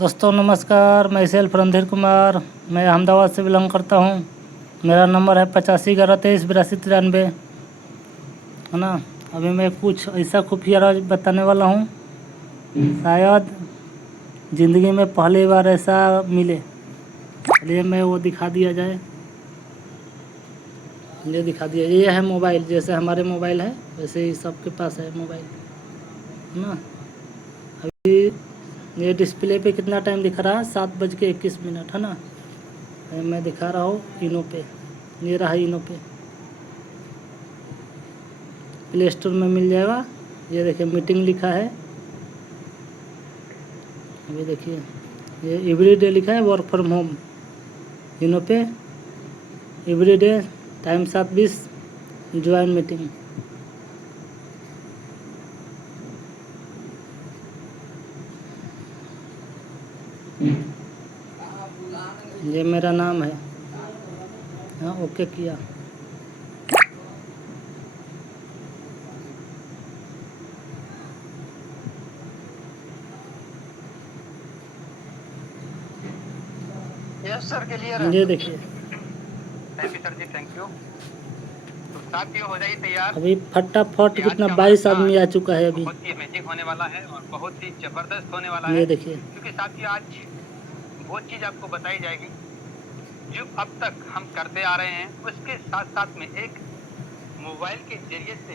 दोस्तों नमस्कार, मैं सेल्फ रणधीर कुमार, मैं अहमदाबाद से बिलोंग करता हूँ। मेरा नंबर है 8511238293, है ना। अभी मैं कुछ ऐसा खुफिया राज बताने वाला हूँ, शायद ज़िंदगी में पहली बार ऐसा मिले। चलिए मैं वो दिखा दिया जाए, ये दिखा दिया। ये है मोबाइल, जैसे हमारे मोबाइल है वैसे ही सबके पास है मोबाइल, है ना। अभी ये डिस्प्ले पे कितना टाइम दिखा रहा है, 7:21, है ना। मैं दिखा रहा हूँ इनो पे, ये रहा इनो पे, प्ले स्टोर में मिल जाएगा। ये देखिए मीटिंग लिखा है, अभी देखिए ये एवरीडे लिखा है, वर्क फ्रॉम होम। इनो पे एवरीडे टाइम 7:20 ज्वाइन मीटिंग। ये मेरा नाम है, हाँ ओके किया। यस सर के लिए ये देखिए thank you sir ji, thank you. तो साथियों हो जाइए तैयार। अभी फटाफट कितना आज का 22 हमारा आदमी आ चुका है अभी। बहुत ही अमेजिंग होने वाला है और बहुत ही जबरदस्त होने वाला ये है, देखिए क्योंकि साथियों आज वो चीज आपको बताई जाएगी जो अब तक हम करते आ रहे हैं, उसके साथ साथ में एक मोबाइल के जरिए से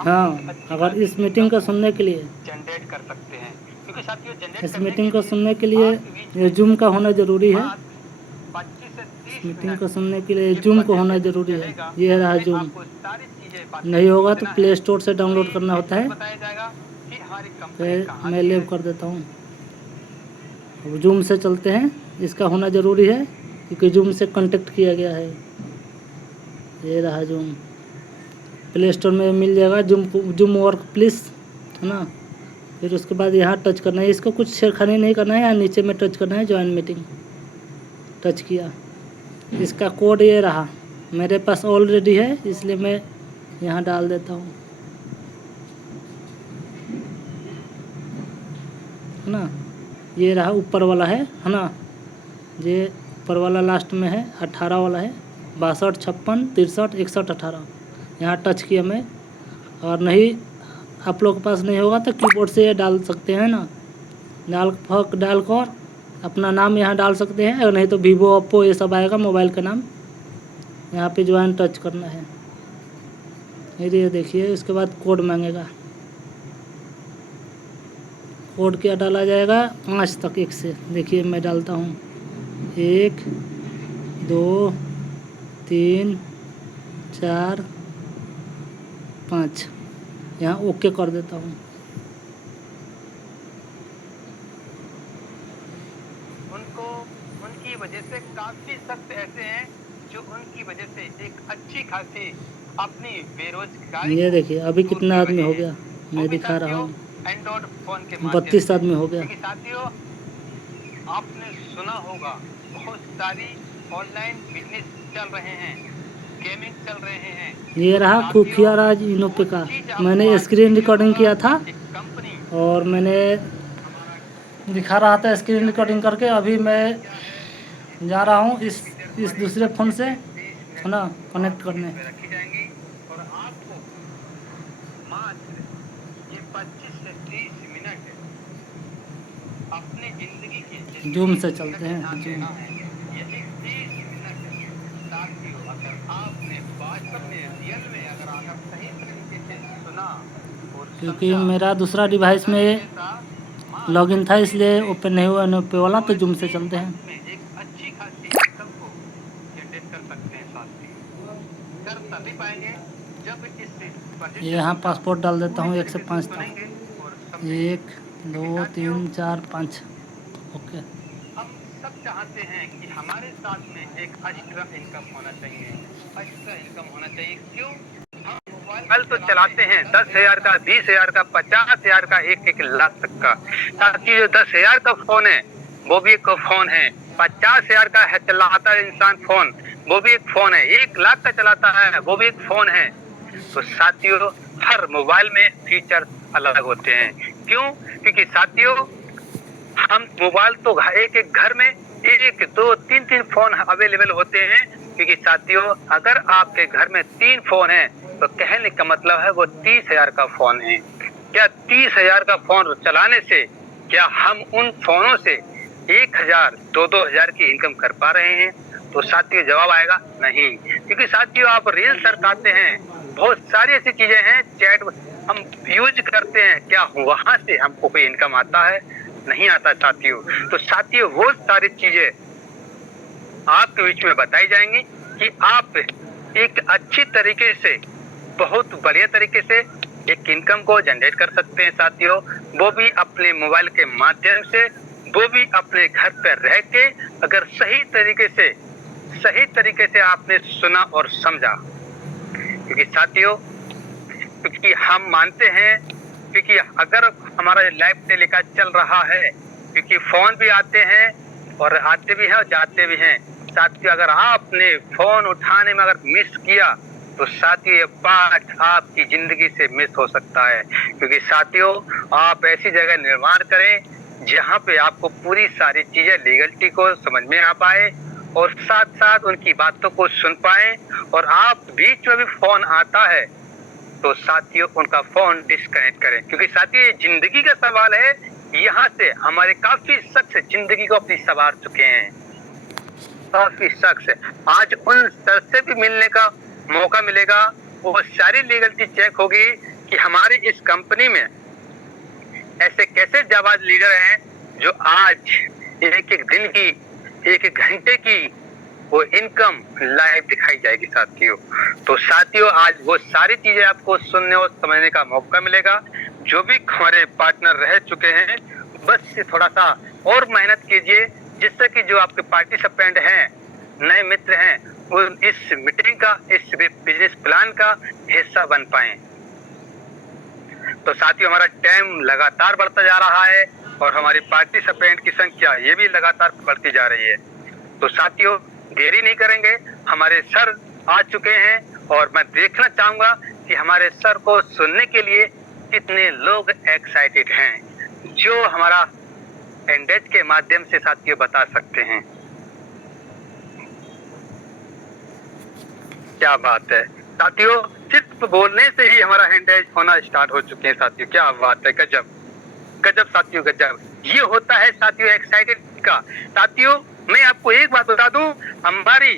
हाँ, अगर इस मीटिंग को सुनने के लिए, जनरेट कर सकते हैं। क्योंकि साथियों जनरेट इस करने मीटिंग के को लिए सुनने के लिए आपके बीच ये में जूम का होना ज़रूरी है। बात 25 से इस 30 मीटिंग को मिनट सुनने के लिए जिस जूम को वजह होना से ज़रूरी है। चलेगा, ये रहा उसमें जूम, आपको सारी चीजें बातें नहीं होगा तो समझना प्ले है। स्टोर से डाउनलोड करना होता है। बताया जाएगा कि हमारी कंपनी फिर कहाँ मैं की लेव है। कर देता हूँ। अब जूम से चलते हैं, इसका होना ज़रूरी है क्योंकि जूम से कांटेक्ट किया गया है। ये रहा जूम, प्ले स्टोर में मिल जाएगा जूम वर्क प्लीज़, है ना। फिर उसके बाद यहाँ टच करना है, इसको कुछ छेड़खानी नहीं करना है, यहाँ नीचे में टच करना है, ज्वाइन मीटिंग टच किया। इसका कोड ये रहा, मेरे पास ऑलरेडी है इसलिए मैं यहाँ डाल देता हूँ, है ना। ये रहा ऊपर वाला है ना। ये ऊपर वाला लास्ट में है, 18 वाला है, 62 56 63 61 18। यहाँ टच किया मैं, और नहीं आप लोग के पास नहीं होगा तो कीबोर्ड से ये डाल सकते हैं ना। डाल कर अपना नाम यहाँ डाल सकते हैं, और नहीं तो वीवो ओप्पो ये सब आएगा मोबाइल का नाम। यहाँ पे ज्वाइन टच करना है। ये देखिए, उसके बाद कोड मांगेगा। कोड क्या डाला जाएगा, 5 तक, 1 से। देखिए मैं डालता हूँ 1 2 3 4 5। यहाँ ओके कर देता हूँ। उनको उनकी वजह से काफी सख्त ऐसे हैं जो उनकी वजह से एक अच्छी खासी अपनी बेरोजगारी ये देखिए अभी दूर कितना कर आदमी रहे हो हैं। गया, वो मैं भी दिखा रहा साथियों हूँ एंड्रॉइड फोन के माध्यम 32 से। आदमी हो गया। क्योंकि साथियों आपने सुना होगा बहुत सारी ऑनलाइन बिजनेस चल रहे हैं, गेमिंग चल रहे हैं। ये तो रहा साथियों खुफिया राज इनोपे वो का। चीज आपको मैंने आज स्क्रीन क्लियर रिकॉर्डिंग होगा। किया था एक कंपनी और मैंने दिखा रहा था स्क्रीन रिकॉर्डिंग करके। अभी मैं जा रहा हूँ इस दूसरे फ़ोन से, है ना, कनेक्ट करने। रखी जाएंगी और आपको मात्र ये 25 से 30 मिनट अपनी जिंदगी के जूम से चलते हैं, जूम। यही 30 मिनट साथियों अगर आपने वास्तव में रियल में अगर आपने सही तरीके से सुना और क्योंकि समझा मेरा दूसरा तो डिवाइस पता में चलता लॉगिन था, 30 इसलिए से ओपन नहीं हुआ इनोपे वाला, तो जूम से चलते हैं। में एक अच्छी खासी इनकम को जनरेट कर सकते हैं साथियों। कर तभी पाएंगे जब इस यहाँ प्रेजेंटेशन का पासपोर्ट डाल देता हूँ पूरी 1 से तरीके 5 से तक। सुनेंगे और समझेंगे। 1 2 3 4 5 ओके। हम सब चाहते हैं कि हमारे साथ में एक एक्स्ट्रा इनकम होना चाहिए। एक्स्ट्रा इनकम होना चाहिए क्यों? हम मोबाइल तो चलाते हैं 10,000 का, 20,000 का, 50,000 का, 1 लाख तक का। साथ ही जो 10,000 का फोन है वो भी एक फोन है। 50,000 का है चलाता है इंसान फोन, वो भी एक फोन है। 1 लाख का चलाता है वो भी एक फोन है। तो साथियों हर मोबाइल में फीचर अलग होते हैं। क्यों? क्योंकि साथियों हम मोबाइल तो एक एक घर में 1 2 3 3 फोन अवेलेबल होते हैं, क्योंकि साथियों अगर आपके घर में 3 फोन हैं तो कहने का मतलब है वो 30,000 का फोन है। क्या 30,000 का फोन चलाने से क्या हम उन फोनों से 1,000 2-2 हजार की इनकम कर पा रहे हैं? तो साथियों जवाब आएगा नहीं, क्योंकि साथियों आप रील सरकाते हैं, बहुत सारी ऐसी चीजें हैं, चैट हम यूज करते हैं, क्या वहां से हमको कोई इनकम आता है? नहीं आता साथियों। तो साथियों वो सारी चीजें आपके बीच में बताई जाएंगी कि आप एक अच्छी तरीके से, बहुत बढ़िया तरीके से एक इनकम को जनरेट कर सकते हैं साथियों, वो भी अपने मोबाइल के माध्यम से, वो भी अपने घर पर रह के। अगर सही तरीके से आपने सुना और समझा, क्योंकि साथियों क्योंकि हम मानते हैं, क्योंकि अगर हमारा लाइफ टेलीकास्ट चल रहा है, क्योंकि फोन भी आते हैं और आते भी हैं और जाते भी हैं साथियों, अगर आपने फोन उठाने में अगर मिस किया तो साथियों ये पार्ट आपकी जिंदगी से मिस हो सकता है। क्योंकि साथियों आप ऐसी जगह निर्माण करें जहां पे आपको पूरी सारी चीजें लीगलिटी को समझ में आ पाए और साथ साथ उनकी बातों को सुन पाए, और आप बीच में भी फोन आता है तो साथियों उनका फोन डिस्कनेक्ट करें, क्योंकि साथियों ये जिंदगी का सवाल है। यहाँ से हमारे काफी शख्स जिंदगी को अपनी संवार चुके हैं, काफी शख्स आज उन सर से भी मिलने का मौका मिलेगा, वो सारी लीगलिटी चेक होगी कि हमारी इस कंपनी में ऐसे कैसे जाबाज लीडर हैं जो आज एक एक दिन की, एक एक घंटे की वो इनकम लाइव दिखाई जाएगी साथियों। तो साथियों आज वो सारी चीजें आपको सुनने और समझने का मौका मिलेगा। जो भी हमारे पार्टनर रह चुके हैं, बस थोड़ा सा और मेहनत कीजिए, जिससे कि जो आपके पार्टिसिपेंट हैं, नए मित्र हैं, वो इस मीटिंग का, इस बिजनेस प्लान का हिस्सा बन पाए। तो साथियों हमारा टाइम लगातार बढ़ता जा रहा है और हमारी पार्टिसिपेंट की संख्या ये भी लगातार बढ़ती जा रही है। तो साथियों देरी नहीं करेंगे, हमारे सर आ चुके हैं और मैं देखना चाहूंगा कि हमारे सर को सुनने के लिए कितने लोग एक्साइटेड हैं, जो हमारा एंडेज के माध्यम से साथियों बता सकते हैं। क्या बात है साथियों, सिर्फ बोलने से ही हमारा हैंडेज होना स्टार्ट हो चुके हैं साथियों। क्या बात है, गजब गजब साथियों गजब। ये होता है साथियों एक्साइटेड का। साथियों मैं आपको एक बात बता दूं, हमारी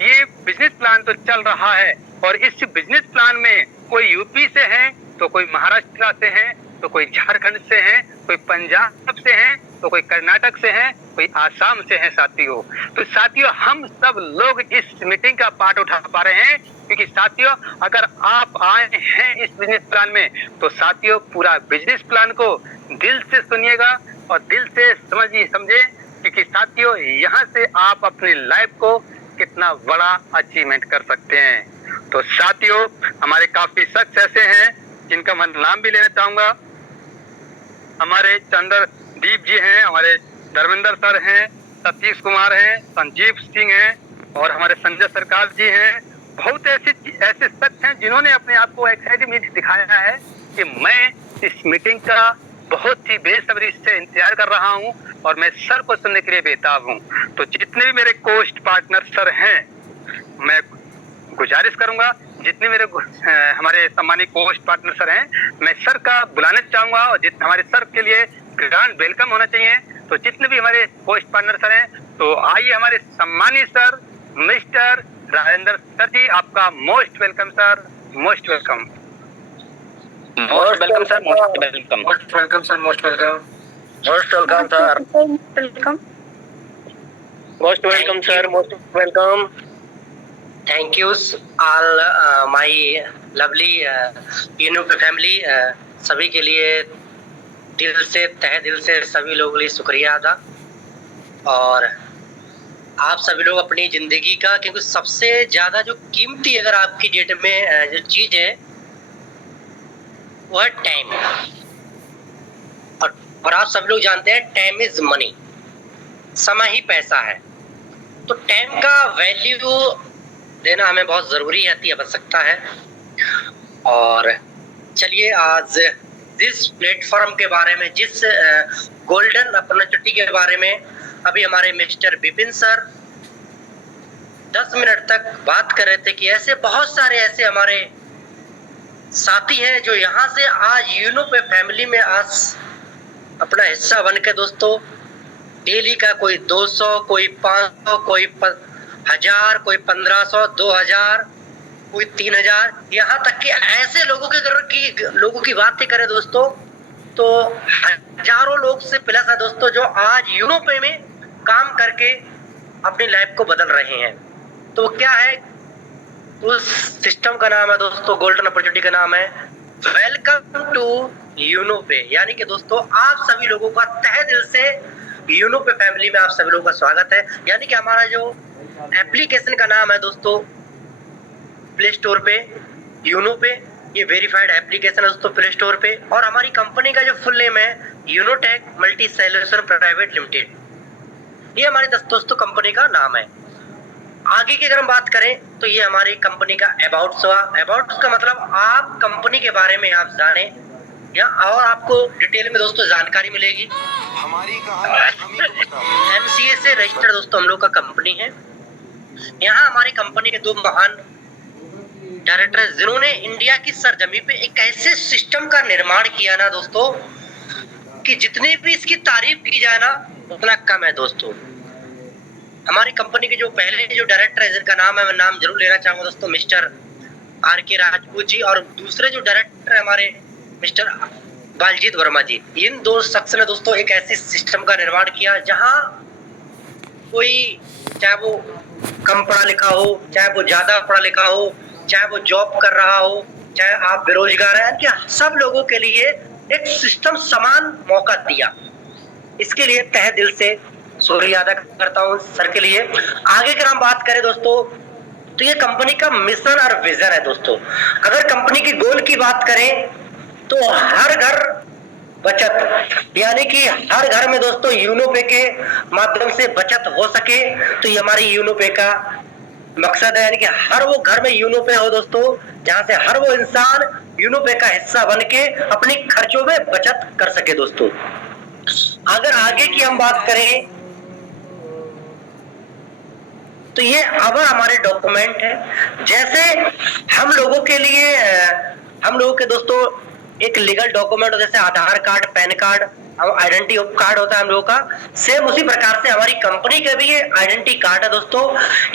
ये बिजनेस प्लान तो चल रहा है और इस बिजनेस प्लान में कोई यूपी से है, तो कोई महाराष्ट्र से है, तो कोई झारखंड से है, कोई पंजाब से है, तो कोई कर्नाटक से है, कोई आसाम से है साथियों। तो साथियों हम सब लोग इस मीटिंग का पार्ट उठा पा रहे हैं, क्योंकि साथियों अगर आप आए हैं इस बिजनेस प्लान में तो साथियों पूरा बिजनेस प्लान को दिल से सुनिएगा और दिल से समझे, क्योंकि साथियों यहाँ से आप अपनी लाइफ को कितना बड़ा अचीवमेंट कर सकते हैं। तो साथियों हमारे काफी शख्स ऐसे हैं जिनका मैं नाम भी लेना चाहूंगा। हमारे चंद्रदीप जी हैं, हमारे धर्मेंद्र सर हैं, सतीश कुमार हैं, संजीव सिंह हैं और हमारे संजय सरकार जी हैं। बहुत ऐसे शख्स हैं जिन्होंने अपने आप को एक्साइटेड दिखाया है कि मैं इस मीटिंग का बहुत ही बेसब्री से इंतजार कर रहा हूं और मैं सर को सुनने के लिए बेताब हूं। तो जितने भी मेरे कोस्ट पार्टनर सर हैं, मैं गुजारिश करूंगा, जितने मेरे हमारे सम्मानित कोस्ट पार्टनर सर हैं, मैं सर का बुलाना चाहूंगा और हमारे सर के लिए ग्रैंड वेलकम होना चाहिए। तो जितने भी हमारे पोस्ट पार्टनर सर हैं, तो आइए हमारे सम्मानित sir mister Rajendra sir ji, आपका most welcome sir, most welcome. Most welcome sir, most welcome, most welcome sir, most welcome, most welcome sir, welcome, most welcome sir, most welcome. Thank you all my lovely यूनूप family. सभी के लिए दिल से, तहे दिल से सभी लोगों के लिए शुक्रिया अदा। और आप सभी लोग अपनी ज़िंदगी का, क्योंकि सबसे ज़्यादा जो कीमती अगर आपकी डेट में जो चीज़ है वो है टाइम। और आप सब लोग जानते हैं टाइम इज़ मनी, समय ही पैसा है। तो टाइम का वैल्यू देना हमें बहुत ज़रूरी है, अति आवश्यकता है। और चलिए आज जिस प्लेटफॉर्म के बारे में, जिस गोल्डन अपॉर्चुनिटी के बारे में अभी हमारे मिस्टर विपिन सर 10 मिनट तक बात कर रहे थे कि ऐसे बहुत सारे ऐसे हमारे साथी हैं जो यहाँ से आज यूनो पे फैमिली में आज अपना हिस्सा बन के दोस्तों डेली का कोई 200, कोई 500, कोई 1000, कोई 1500, 2000, कोई 3000, यहाँ तक कि ऐसे लोगों की बातें करें दोस्तों तो हजारों लोग से प्लस है दोस्तों जो आज यूनो पे में काम करके अपनी लाइफ को बदल रहे हैं। तो क्या है उस सिस्टम का नाम है दोस्तों, गोल्डन अपॉर्चुनिटी का नाम है वेलकम टू यूनो पे। यानी कि दोस्तों आप सभी लोगों का तहे दिल से यूनो पे फैमिली में आप सभी लोगों का स्वागत है। यानी कि हमारा जो एप्लीकेशन का नाम है दोस्तों प्ले स्टोर पे यूनो पे, ये वेरीफाइड एप्लीकेशन है दोस्तों प्ले स्टोर पे। और हमारी कंपनी का जो फुल नेम है यूनोटेक मल्टी सॉल्यूशन प्राइवेट लिमिटेड, ये हमारी दोस्तों कंपनी का नाम है। आगे की अगर हम बात करें तो ये हमारी कंपनी का अबाउट्स हुआ। अबाउट्स का मतलब आप कंपनी के बारे में आप जाने या और आपको डिटेल में दोस्तों जानकारी मिलेगी। हमारी कहानी MCA से रजिस्टर्ड दोस्तों हम लोग का कंपनी है। यहाँ हमारी कंपनी के 2 महान डायरेक्टर हैं जिन्होंने इंडिया की सरजमी पे एक ऐसे सिस्टम का निर्माण किया ना दोस्तों कि जितनी भी इसकी तारीफ की जाए ना उतना कम है दोस्तों। हमारी कंपनी के जो पहले जो डायरेक्टर है जिनका नाम है, मैं नाम जरूर लेना चाहूंगा दोस्तों, मिस्टर RK राजपूत जी, और दूसरे जो डायरेक्टर है हमारे मिस्टर बालजीत वर्मा जी। इन 2 शख्स ने दोस्तों एक ऐसी सिस्टम का निर्माण किया जहां कोई चाहे वो कम पढ़ा लिखा हो, चाहे वो ज्यादा पढ़ा लिखा हो, चाहे वो जॉब कर रहा हो, चाहे आप बेरोजगार हैं, कि सब लोगों के लिए एक सिस्टम समान मौका दिया। इसके लिए तहे दिल से शुक्रिया अदा करता हूँ सर के लिए। आगे अगर हम बात करें दोस्तों तो ये कंपनी का मिशन और विजन है दोस्तों। अगर कंपनी की गोल की बात करें तो हर घर बचत, यानी कि हर घर में दोस्तों यूनो पे के माध्यम से बचत हो सके, तो ये हमारी यूनो पे का मकसद है। यानी कि हर वो घर में यूनो पे हो दोस्तों जहां से हर वो इंसान यूनो पे का हिस्सा बन के अपनी खर्चों में बचत कर सके दोस्तों। अगर आगे की हम बात करें तो ये अब हमारे डॉक्यूमेंट है। जैसे हम लोगों के दोस्तों एक लीगल डॉक्यूमेंट जैसे Aadhaar card, PAN card, identity card होता है हम लोगों का, सेम उसी प्रकार से हमारी कंपनी का भी ये आइडेंटिटी कार्ड है दोस्तों।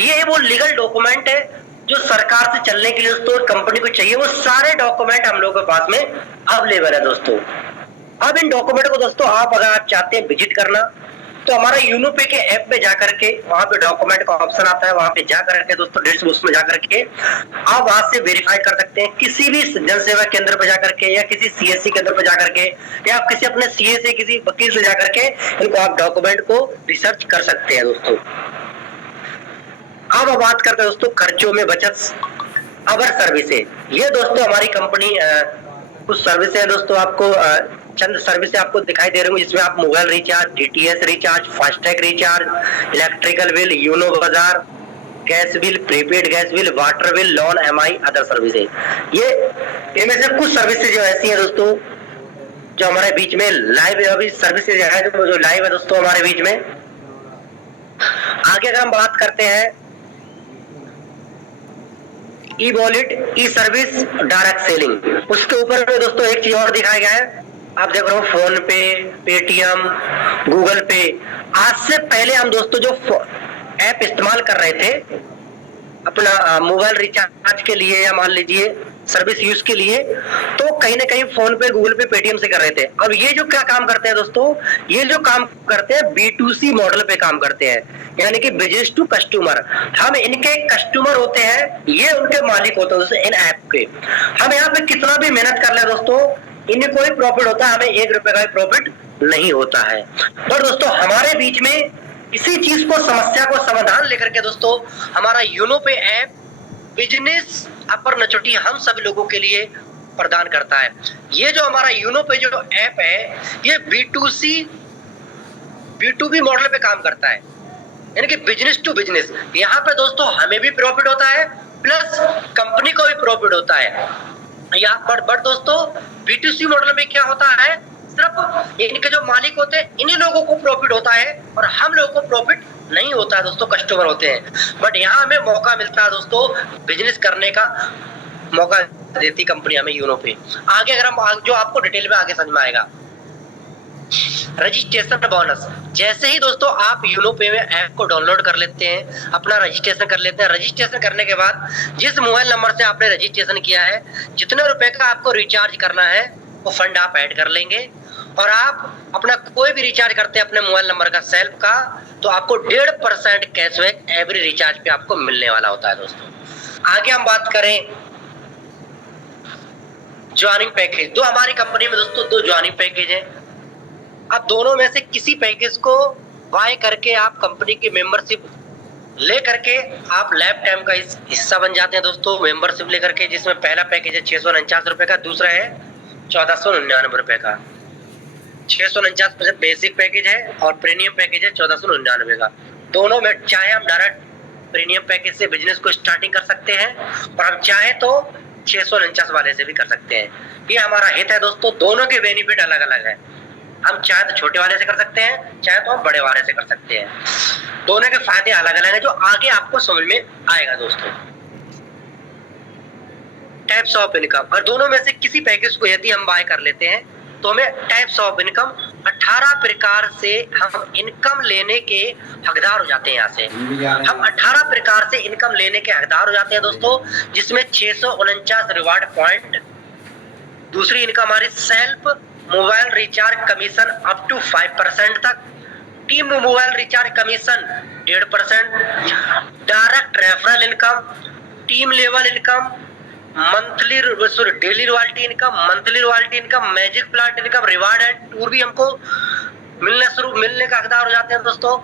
ये वो लीगल डॉक्यूमेंट है जो सरकार से चलने के लिए दोस्तों कंपनी को चाहिए। वो सारे डॉक्यूमेंट हम लोगों के पास में अवेलेबल है दोस्तों। अब इन डॉक्यूमेंट को दोस्तों आप अगर आप चाहते हैं विजिट करना तो हमारा यूनो पे के ऐप पे जाकर के वहां पे डॉक्यूमेंट का ऑप्शन आता है, वहां पे जाकर के दोस्तों डेट्स उसमें जाकर के आप वहां से वेरीफाई कर सकते हैं। किसी भी जन सेवा केंद्र पे जाकर के या किसी CSC केंद्र पे जाकर के या आप किसी अपने CA से किसी वकील से जाकर के इनको आप डॉक्यूमेंट को रिसर्च कर सकते हैं दोस्तों। अब बात करते हैं दोस्तों खर्चों में बचत। अवर सर्विसेज, ये दोस्तों हमारी कंपनी कुछ सर्विस है दोस्तों, आपको चंद सर्विस आपको दिखाई दे रही हूँ जिसमें आप mobile recharge, DTH recharge, FASTag recharge, electrical bill, Yono बाजार, gas bill, prepaid gas bill, water bill, loan, MI, other services. ये इनमें से कुछ सर्विसेज जो ऐसी है दोस्तों जो हमारे बीच में लाइव है। अभी सर्विसेज है जो लाइव है दोस्तों हमारे बीच में। आगे अगर हम बात करते हैं ई-वॉलेट, ई सर्विस, डायरेक्ट सेलिंग, उसके ऊपर में दोस्तों एक चीज और दिखाया गया है। आप देख रहे हो फोन पे, पेटीएम, गूगल पे। आज से पहले हम दोस्तों जो ऐप इस्तेमाल कर रहे थे अपना मोबाइल रिचार्ज के लिए या मान लीजिए सर्विस यूज के लिए, तो कहीं ना कहीं फोन पे, गूगल पे, पेटीएम से कर रहे थे। अब ये जो क्या काम करते हैं दोस्तों, ये जो काम करते हैं B2C मॉडल पे काम करते हैं, यानी कि बिजनेस टू कस्टमर। हम इनके कस्टमर होते हैं, ये उनके मालिक होते हैं दोस्तों इन ऐप के। हम यहाँ पे कितना भी मेहनत कर ले दोस्तों, इन्हें कोई प्रॉफिट होता है, हमें 1 रुपए का भी प्रॉफिट नहीं होता है। पर दोस्तों हमारे बीच में इसी चीज को, समस्या को समाधान लेकर के दोस्तों हमारा यूनो पे ऐप बिजनेस अपॉर्चुनिटी हम सभी लोगों के लिए प्रदान करता है। ये जो हमारा यूनो पे जो ऐप है ये B2C B2B मॉडल पे काम करता है, यानी कि बिजनेस टू बिजनेस। यहाँ पे दोस्तों हमें भी प्रॉफिट होता है प्लस कंपनी को भी प्रॉफिट होता है। यहाँ पर दोस्तों B2C मॉडल में क्या होता है, सिर्फ इनके जो मालिक होते हैं इन्हीं लोगों को प्रॉफिट होता है और हम लोगों को प्रॉफिट नहीं होता है दोस्तों, कस्टमर होते हैं। बट यहाँ हमें मौका मिलता है दोस्तों बिजनेस करने का, मौका देती कंपनी हमें यूनो पे। आगे अगर हम जो आपको डिटेल में आगे समझ में आएगा, रजिस्ट्रेशन बोनस। जैसे ही दोस्तों आप यूनो पे में ऐप को डाउनलोड कर लेते हैं, अपना रजिस्ट्रेशन कर लेते हैं, रजिस्ट्रेशन करने के बाद जिस मोबाइल नंबर से आपने रजिस्ट्रेशन किया है, जितने रुपए का आपको रिचार्ज करना है वो फंड आप ऐड कर लेंगे और आप अपना कोई भी रिचार्ज करते हैं अपने मोबाइल नंबर का सेल्फ का, तो आपको 1.5% कैशबैक एवरी रिचार्ज पे आपको मिलने वाला होता है दोस्तों। आगे हम बात करें ज्वाइनिंग पैकेज। तो हमारी कंपनी में दोस्तों 2 ज्वाइनिंग पैकेज है। अब दोनों में से किसी पैकेज को बाय करके आप कंपनी की मेंबरशिप ले करके आप लाइफ टाइम का हिस्सा बन जाते हैं दोस्तों, मेंबरशिप लेकर के, जिसमें पहला पैकेज है 649 रुपए का, दूसरा है 1499 रुपए का। 649 बेसिक पैकेज है और प्रीमियम पैकेज है 1499 का। दोनों में चाहे हम डायरेक्ट प्रीमियम पैकेज से बिजनेस को स्टार्टिंग कर सकते हैं और हम चाहे तो 649 वाले से भी कर सकते हैं। ये हमारा हित है दोस्तों, दोनों के बेनिफिट अलग अलग है। हम चाहे तो छोटे वाले से कर सकते हैं, चाहे तो हम बड़े वाले से कर सकते हैं। दोनों के फायदे अलग अलग हैं जो आगे आपको समझ में आएगा दोस्तों। टाइप्स ऑफ इनकम, और दोनों में से किसी पैकेज को यदि हम बाय कर लेते हैं तो हमें टाइप्स ऑफ इनकम 18 प्रकार से हम इनकम लेने के हकदार हो जाते हैं। यहाँ से हम 18 प्रकार से इनकम लेने के हकदार हो जाते हैं दोस्तों, जिसमें 649 रिवार्ड पॉइंट। दूसरी इनकम हमारी self mobile recharge commission up to 5% तक, team mobile recharge commission 1.5%, direct referral income, team level income, monthly daily royalty income, monthly royalty income, magic plant income, reward and tour भी हमको मिलने का हकदार हो जाते हैं दोस्तों।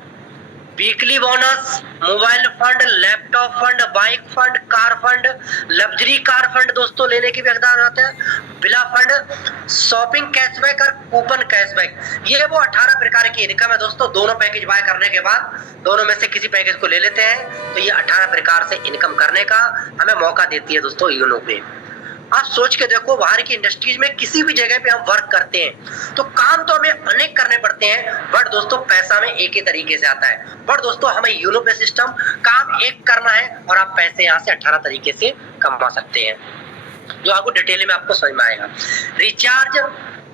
Weekly bonus, mobile fund, laptop fund, bike fund, car fund, luxury car fund दोस्तों लेने की भी हकदार होते हैं। बिला फंड, शॉपिंग कैशबैक और कूपन कैशबैक, ये वो 18 प्रकार की इनकम है दोस्तों। दोनों पैकेज बाय करने के बाद दोनों में से किसी पैकेज को ले लेते हैं तो ये 18 प्रकार से इनकम करने का हमें मौका देती है दोस्तों यूनो पे। आप सोच के देखो, बाहर की इंडस्ट्रीज में किसी भी जगह पे हम वर्क करते हैं तो काम तो हमें अनेक करने पड़ते हैं, बट दोस्तों पैसा में एक ही तरीके से आता है। बट दोस्तों हमें यूनो पे सिस्टम काम एक करना है और आप पैसे यहाँ से 18 तरीके से कमा सकते हैं, जो आपको डिटेल में आपको समझ में आएगा। रिचार्ज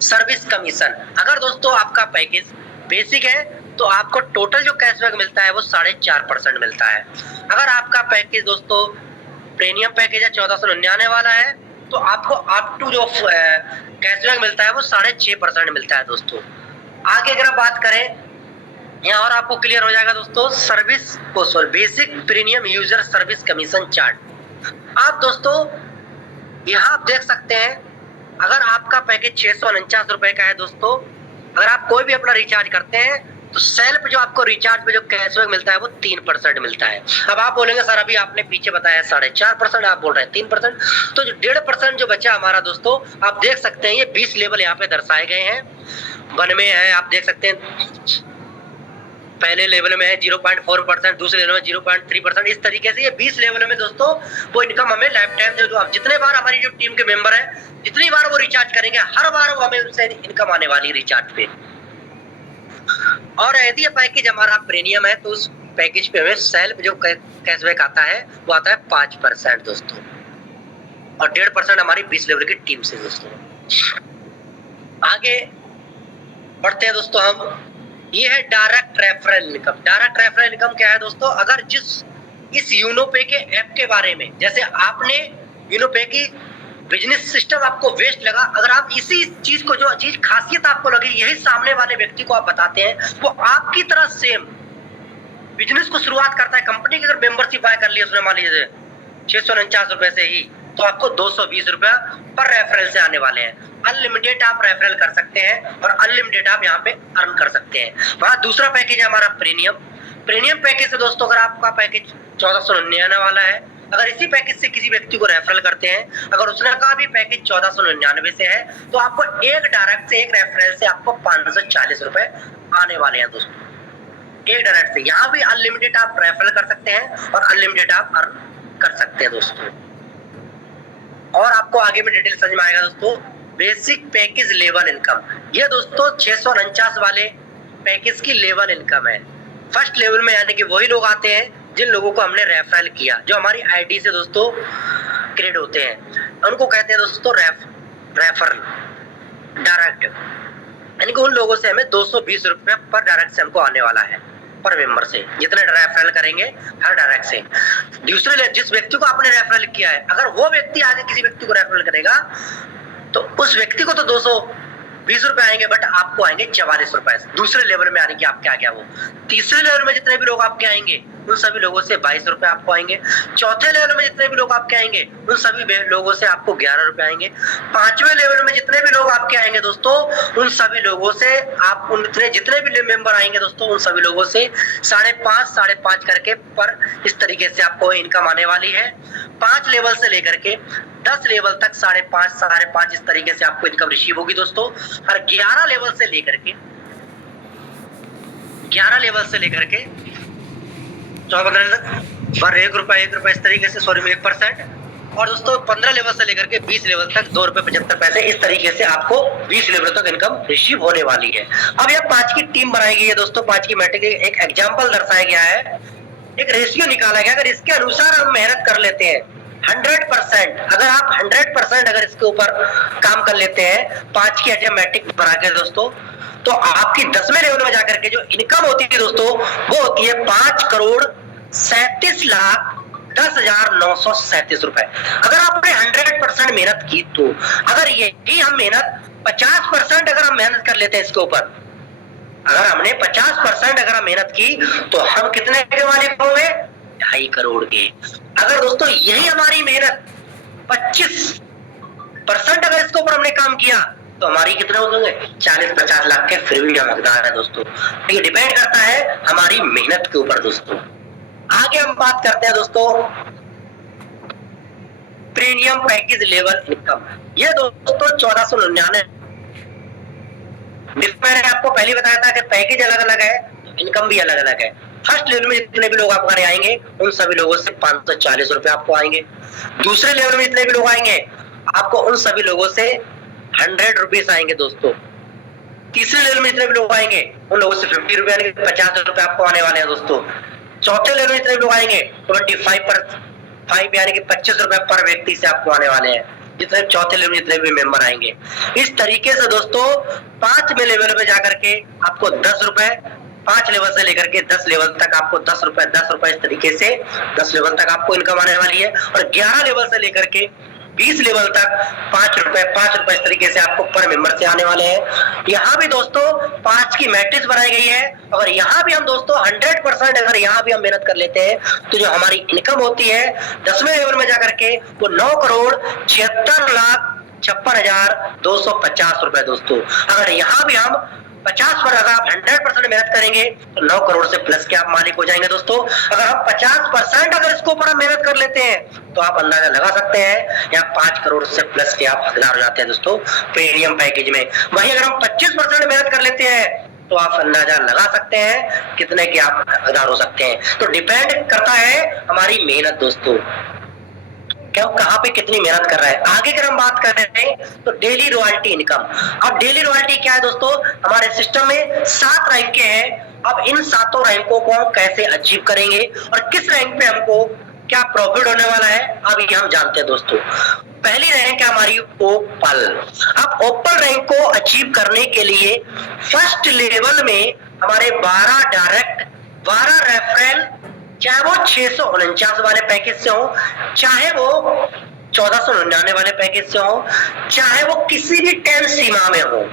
सर्विस कमीशन, अगर दोस्तों आपका पैकेज बेसिक है तो आपको टोटल जो कैशबैक मिलता है वो 4.5% मिलता है। अगर आपका पैकेज दोस्तों प्रीमियम पैकेज है 1499 वाला है तो आपको अप टू जो कैशबैक मिलता है वो 6.5% मिलता है दोस्तों। आगे अगर आप बात करें, यहाँ और आपको क्लियर हो जाएगा दोस्तों, service basic premium user service commission chart. आप दोस्तों यहाँ आप देख सकते हैं, अगर आपका पैकेज 649 रुपए का है दोस्तों, अगर आप कोई भी अपना रिचार्ज करते हैं तो सेल्फ जो आपको रिचार्ज पे जो कैशबैक मिलता है वो 3% मिलता है। अब आप बोलेंगे सर अभी आपने पीछे बताया 4.5%, आप बोल रहे हैं 3%, तो जो 1.5% जो बचा हमारा दोस्तों, आप देख सकते हैं ये 20 लेवल यहाँ पे दर्शाए गए हैं। 1 में है, आप देख सकते हैं पहले लेवल में है 0.4%, दूसरे लेवल में 0.3%, इस तरीके से ये 20 लेवल में दोस्तों वो इनकम हमें लाइफ टाइम जो आप जितने बार हमारी जो टीम के मेंबर है जितनी बार वो रिचार्ज करेंगे हर बार वो हमें उनसे इनकम आने वाली रिचार्ज पे। और यदि पैकेज हमारा प्रीमियम है तो उस पैकेज पे हमें सेल्फ जो कैशबैक आता है वो आता है 5% दोस्तों, और 1.5% हमारी 20 लेवल की टीम से दोस्तों। आगे बढ़ते हैं दोस्तों हम, ये है direct referral income. Direct referral income क्या है दोस्तों, अगर इस यूनो पे के ऐप के बारे में, जैसे आपने यूनो पे की बिजनेस सिस्टम आपको वेस्ट लगा, अगर आप इसी चीज को जो चीज खासियत आपको लगी यही सामने वाले व्यक्ति को आप बताते हैं, वो आपकी तरह सेम बिजनेस को शुरुआत करता है। कंपनी की अगर मेंबरशिप बाय कर ली उसने मान लीजिए 649 रुपए से ही, तो आपको 220 रुपया पर रेफरल से आने वाले हैं। अनलिमिटेड आप रेफरल कर सकते हैं और अनलिमिटेड आप यहाँ पे अर्न कर सकते हैं। वहाँ दूसरा पैकेज है हमारा प्रीमियम पैकेज से दोस्तों, अगर आपका पैकेज 1499 वाला है, अगर इसी पैकेज से किसी व्यक्ति को रेफरल करते हैं, अगर उसने का भी पैकेज 1499 से है, तो आपको एक डायरेक्ट से एक रेफरल से आपको 540 रुपए आने वाले हैं दोस्तों, एक डायरेक्ट से। यहाँ भी अनलिमिटेड आप रेफरल कर सकते हैं और अनलिमिटेड आप अर्न कर सकते हैं दोस्तों। और आपको आगे में डिटेल समझ में आएगा दोस्तों। बेसिक पैकेज लेवल इनकम, ये दोस्तों 649 वाले पैकेज की लेवल इनकम है। फर्स्ट लेवल में यानी कि वही लोग आते हैं जिन लोगों को हमने रेफरल किया, जो हमारी आईडी से दोस्तों क्रेडिट होते हैं, उनको कहते हैं दोस्तों रेफरल डायरेक्ट, यानी कि उन लोगों से हमें 220 रुपये पर डायरेक्ट से हमको आने वाला है पर मेंबर से, जितने रेफरल करेंगे हर डायरेक्ट से। दूसरे जिस व्यक्ति को आपने रेफरल किया है, अगर वो व्यक्ति आगे किसी व्यक्ति को रेफरल करेगा तो उस व्यक्ति को तो 220 रुपए आएंगे, बट आपको आएंगे 44 रुपए। दूसरे लेवल में आने की आपके आ गया वो। तीसरे लेवल में जितने भी लोग आपके आएंगे उन सभी लोगों से 22 रुपए आपको आएंगे। चौथे लेवल में जितने भी लोग आपके आएंगे उन सभी लोगों से आपको 11 रुपए आएंगे। पांचवें लेवल में जितने भी लोग आपके आएंगे दोस्तों, उन सभी लोगों से आप जितने भी मेंबर आएंगे दोस्तों, उन सभी लोगों से 5.5 करके पर इस तरीके से आपको इनकम आने वाली है। 5 लेवल से लेकर के 10 लेवल तक 5.5 इस तरीके से आपको इनकम रिसीव होगी दोस्तों। और 11 लेवल से लेकर के 1 रुपए इस तरीके से 1% और दोस्तों 15 लेवल से लेकर के 20 लेवल तक 2 रुपए 75 पैसे, इस तरीके से आपको 20 लेवल तक इनकम रिसीव होने वाली है। अब यह 5 की टीम बनाई गई है दोस्तों। 5 की मैट्रिक एक एग्जाम्पल दर्शाया गया है, एक रेशियो निकाला गया। अगर इसके अनुसार हम मेहनत कर लेते हैं 100%, अगर आप 100% अगर इसके ऊपर काम कर लेते हैं 5 की मैट्रिक बना के दोस्तों, तो आपकी 10वें लेवल में जाकर के जो इनकम होती है दोस्तों, वो होती है 5,37,10,937 रुपए। अगर आपने 100% मेहनत की तो अगर यही हम मेहनत 50% अगर हम मेहनत कर लेते हैं इसके ऊपर, अगर हमने 50% अगर हम मेहनत की तो हम कितने के मालिक होंगे? 2.5 करोड़ के। अगर दोस्तों यही हमारी मेहनत 25% अगर इसके ऊपर हमने काम किया तो हमारी कितने होंगे? 40-50 लाख के फिर भी हम हकदार है दोस्तों। ये डिपेंड करता है हमारी मेहनत के ऊपर दोस्तों। आगे हम बात करते हैं दोस्तों प्रीमियम पैकेज लेवल इनकम। ये दोस्तों 1499। मैंने आपको पहले बताया था कि पैकेज अलग अलग है, इनकम भी अलग अलग है। फर्स्ट लेवल में जितने भी लोग आपके आएंगे उन सभी लोगों से 540 रुपए आपको आएंगे। दूसरे लेवल में जितने भी लोग आएंगे आपको उन सभी लोगों से 100 रुपीज आएंगे दोस्तों। तीसरे लेवल में जितने भी लोग आएंगे उन लोगों से 50 रुपए यानी 50 रुपए आपको आने वाले हैं दोस्तों। चौथे लेवल में जितने भी लोग आएंगे 25 यानी कि 25 रुपए पर व्यक्ति से आपको आने वाले हैं, जितने चौथे लेवल में जितने भी मेंबर आएंगे। इस तरीके से दोस्तों 5वें लेवल में जाकर के आपको 10 रुपए, 5 लेवल से लेकर के 10 लेवल तक आपको 10 रुपए इस तरीके से 10 लेवल तक आपको इनकम आने वाली है। और 11 लेवल से लेकर के 20 लेवल तक 5 रुपए इस तरीके से आपको पर मेंबर से आने वाले हैं। यहाँ भी दोस्तों 5 की मैट्रिक्स बनाई गई है। अगर यहाँ भी हम दोस्तों 100% अगर यहाँ भी हम मेहनत कर लेते हैं तो जो हमारी इनकम होती है 10वें लेवल में जाकर के वो 9,76,56,250 रुपए दोस्तों। अगर यहाँ भी हम 50 पर अगर आप 100% मेहनत करेंगे तो 9 करोड़ से प्लस के आप मालिक हो जाएंगे दोस्तों। अगर हम 50% अगर इसको ऊपर हम मेहनत कर लेते हैं तो आप अंदाजा लगा सकते हैं यहाँ 5 करोड़ से प्लस के आप हकदार हो जाते हैं दोस्तों प्रीमियम पैकेज में। वहीं अगर हम 25% मेहनत कर लेते हैं तो आप अंदाजा लगा सकते हैं कितने के आप हकदार हो सकते हैं। तो डिपेंड करता है हमारी मेहनत दोस्तों, क्या कहाँ पे कितनी मेहनत कर रहा है। आगे अगर हम बात कर रहे हैं तो डेली रॉयल्टी इनकम। अब डेली रॉयल्टी क्या है दोस्तों? हमारे सिस्टम में 7 रैंक के हैं। अब इन 7 रैंकों को हम कैसे अचीव करेंगे और किस रैंक पे हमको क्या प्रॉफिट होने वाला है, अब ये हम जानते हैं दोस्तों। पहली रैंक है हमारी ओपल। अब ओपल रैंक को अचीव करने के लिए फर्स्ट लेवल में हमारे 12 डायरेक्ट 12 रेफरल, चाहे वो 649 वाले पैकेज से हो, चाहे वो 1499 वाले पैकेज से हो, चाहे वो किसी भी 10 सीमा में हो।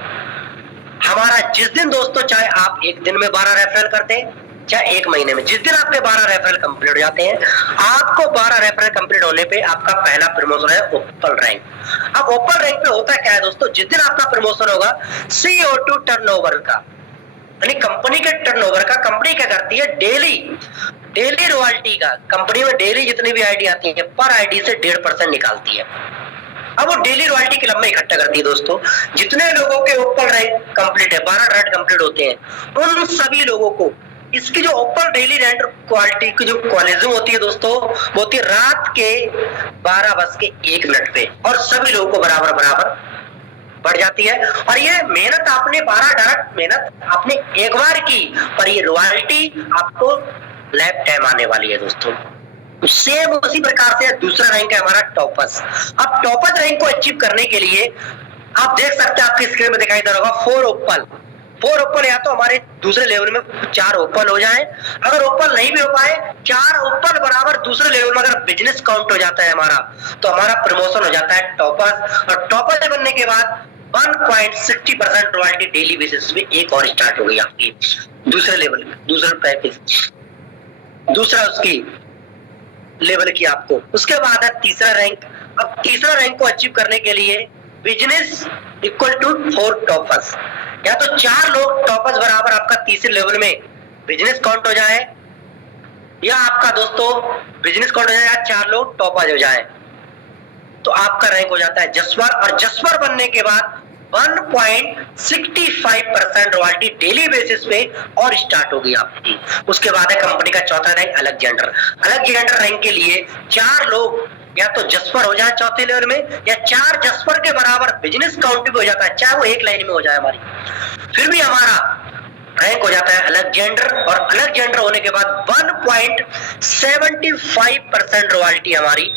हमारा जिस दिन दोस्तों, चाहे आप एक दिन में 12 रेफरल करते हैं, चाहे एक महीने में, जिस दिन आपके 12 रेफरल कंप्लीट हो जाते हैं, आपको 12 रेफरल कंप्लीट होने पे आपका पहला प्रमोशन है ओपल रैंक। अब ओपल रैंक पे होता क्या है दोस्तों? जिस दिन आपका प्रमोशन होगा CO2 टर्नओवर का, यानी कंपनी के टर्नओवर का, कंपनी क्या करती है डेली रॉयल्टी का, कंपनी में डेली जितनी भी आईडी आती है पर आईडी से 1.5% निकालती है। अब वो डेली रॉयल्टी की लंबाई इकट्ठा करती है दोस्तों। जितने लोगों के ओपन रैंक कंप्लीट है, 12 डायरेक्ट कंप्लीट होते हैं, उन सभी लोगों को इसकी जो ओपन डेली रेंट क्वालिटी की जो कॉलिज्म होती है दोस्तों, वो होती है रात के 12:01 पे, और सभी लोगों को बराबर बराबर बढ़ जाती है। और ये मेहनत आपने 12 डायरेक्ट मेहनत आपने एक बार की, पर ये रॉयल्टी आपको लाइफ टाइम आने वाली है दोस्तों। सेम उसी प्रकार से दूसरा रैंक है हमारा टॉपर्स। अब टॉपर्स रैंक को अचीव करने के लिए आप देख सकते हैं, आपकी स्क्रीन में दिखाई दे रहा होगा 4 ओपन, या तो हमारे दूसरे लेवल में 4 ओपन हो जाए, अगर ओपन नहीं भी हो पाए 4 ओपन बराबर दूसरे लेवल में अगर बिजनेस काउंट हो जाता है हमारा, तो हमारा प्रमोशन हो जाता है टॉपर्स। और टॉपर बनने के बाद 1.60% रॉयल्टी डेली बेसिस पे एक और स्टार्ट हो गई आपकी दूसरे लेवल में, दूसरा पैकेज, दूसरा उसकी लेवल की आपको। उसके बाद है तीसरा रैंक। अब तीसरा रैंक को अचीव करने के लिए बिजनेस इक्वल टू 4 टॉपर्स, या तो 4 लोग टॉपर्स बराबर आपका तीसरे लेवल में बिजनेस काउंट हो जाए, या आपका दोस्तों बिजनेस काउंट हो जाए, या 4 लोग टॉपर्स हो जाए, तो आपका रैंक हो जाता है जसवर। और जसवर बनने के बाद 1.65% रॉयल्टी डेली बेसिस पे और स्टार्ट होगी आपकी। उसके बाद है कंपनी का चौथा रैंक अलेक्जेंडर। अलेक्जेंडर रैंक के लिए 4 लोग या तो जसपर हो जाए चौथे लेवल में, या 4 जसपर के बराबर बिजनेस काउंट भी हो जाता है, चाहे वो एक लाइन में हो जाए हमारी, फिर भी हमारा रैंक हो जाता है अलेक्जेंडर। और अलेक्जेंडर होने के बाद 1.75% रॉयल्टी हमारी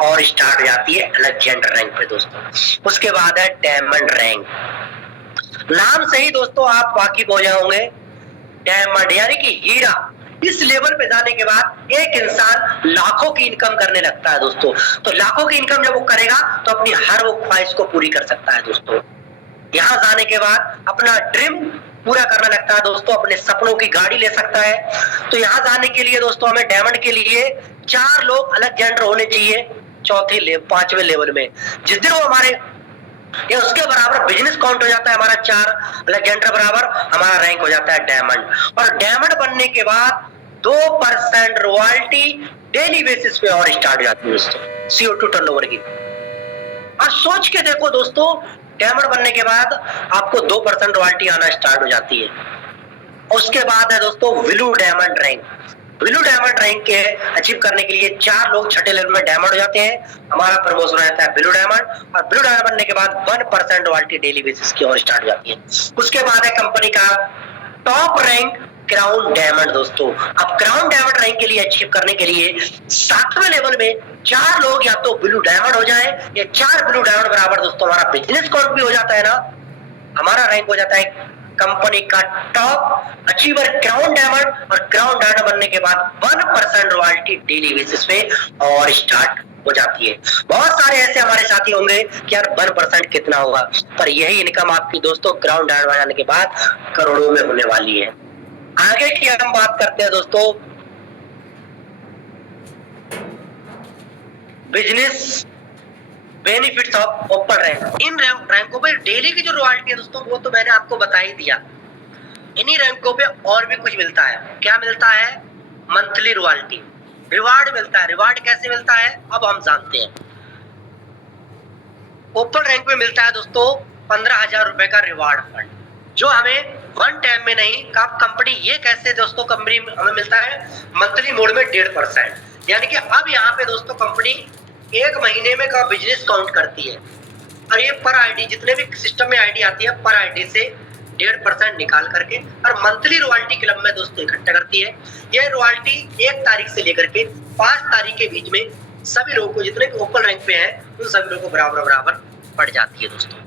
और स्टार्ट हो जाती है अलेक्जेंडर रैंक पे दोस्तों। उसके बाद है डायमंड रैंक। नाम से ही दोस्तों आप वाकिफ हो जाओगे, डायमंड यानी कि हीरा। इस लेवल पे जाने के बाद एक इंसान लाखों की इनकम करने लगता है दोस्तों। तो लाखों की इनकम जब वो करेगा तो अपनी हर वो ख्वाहिश को पूरी कर सकता है दोस्तों। यहाँ जाने के बाद अपना ड्रीम पूरा करने लगता है दोस्तों, अपने सपनों की गाड़ी ले सकता है। तो यहाँ जाने के लिए दोस्तों हमें डायमंड के लिए 4 लोग अलेक्जेंडर होने चाहिए पांचवें लेवल में। जिस दिन वो हमारे ये उसके बराबर बिजनेस काउंट हो जाता है हमारा 4 अलेक्जेंडर बराबर, हमारा रैंक हो जाता है डायमंड। और डायमंड बनने के बाद 2% रॉयल्टी डेली बेसिस पे और स्टार्ट हो जाती है दोस्तों CO2 टर्नओवर की। और सोच के देखो दोस्तों, डायमंड बनने के बाद आपको 2% रॉयल्टी आना स्टार्ट हो जाती है। उसके बाद है दोस्तों blue diamond rank. Blue diamond rank के अचीव करने के लिए 4 लोग छठे लेवल में डायमंड हो जाते हैं, हमारा प्रमोशन रहता है ब्लू डायमंड। और ब्लू डायमंड बनने के बाद 1% रॉयल्टी डेली बेसिस की और स्टार्ट हो जाती है। उसके बाद है कंपनी का टॉप रैंक क्राउन डायमंड दोस्तों। अब क्राउन डायमंड रैंक के लिए अचीव करने के लिए 7वें लेवल में 4 लोग या तो ब्लू डायमंड हो जाए, या 4 ब्लू डायमंड बराबर दोस्तों हमारा बिजनेस काउंट भी हो जाता है ना, हमारा रैंक हो जाता है कंपनी का टॉप अचीवर क्राउन डायमंड। और क्राउन डायमंड बनने के बाद 1% रॉयल्टी डेली बेसिस पे और स्टार्ट हो जाती है। बहुत सारे ऐसे हमारे साथी होंगे कि यार 1% कितना होगा, पर यही इनकम आपकी दोस्तों क्राउन डायमंड बनाने के बाद करोड़ों में होने वाली है। आगे की हम बात करते हैं दोस्तों business benefits of open rank. इन रैंकों पे डेली की जो रॉयल्टी है दोस्तों वो तो मैंने आपको बता ही दिया। इन्हीं रैंकों पे और भी कुछ मिलता है। क्या मिलता है? मंथली रॉयल्टी, रिवार्ड मिलता है। रिवार्ड कैसे मिलता है अब हम जानते हैं। ओपन रैंक में मिलता है दोस्तों 15,000 रुपए का रिवार्ड फंड, जो हमें वन टाइम में नहीं, कंपनी ये कैसे दोस्तों कंपनी हमें मिलता है मंथली मोड में 1.5%। यानी कि अब यहाँ पे दोस्तों कंपनी 1 महीने में का बिजनेस काउंट करती है, और ये पर आईडी जितने भी सिस्टम में आईडी आती है पर आईडी से 1.5% निकाल करके और मंथली रॉयल्टी क्लब में दोस्तों इकट्ठा करती है। ये रॉयल्टी 1 तारीख से लेकर के 5 तारीख के बीच में सभी लोगों को, जितने भी ओपन रैंक पे हैं उन सभी लोगों को बराबर बराबर बढ़ जाती है दोस्तों।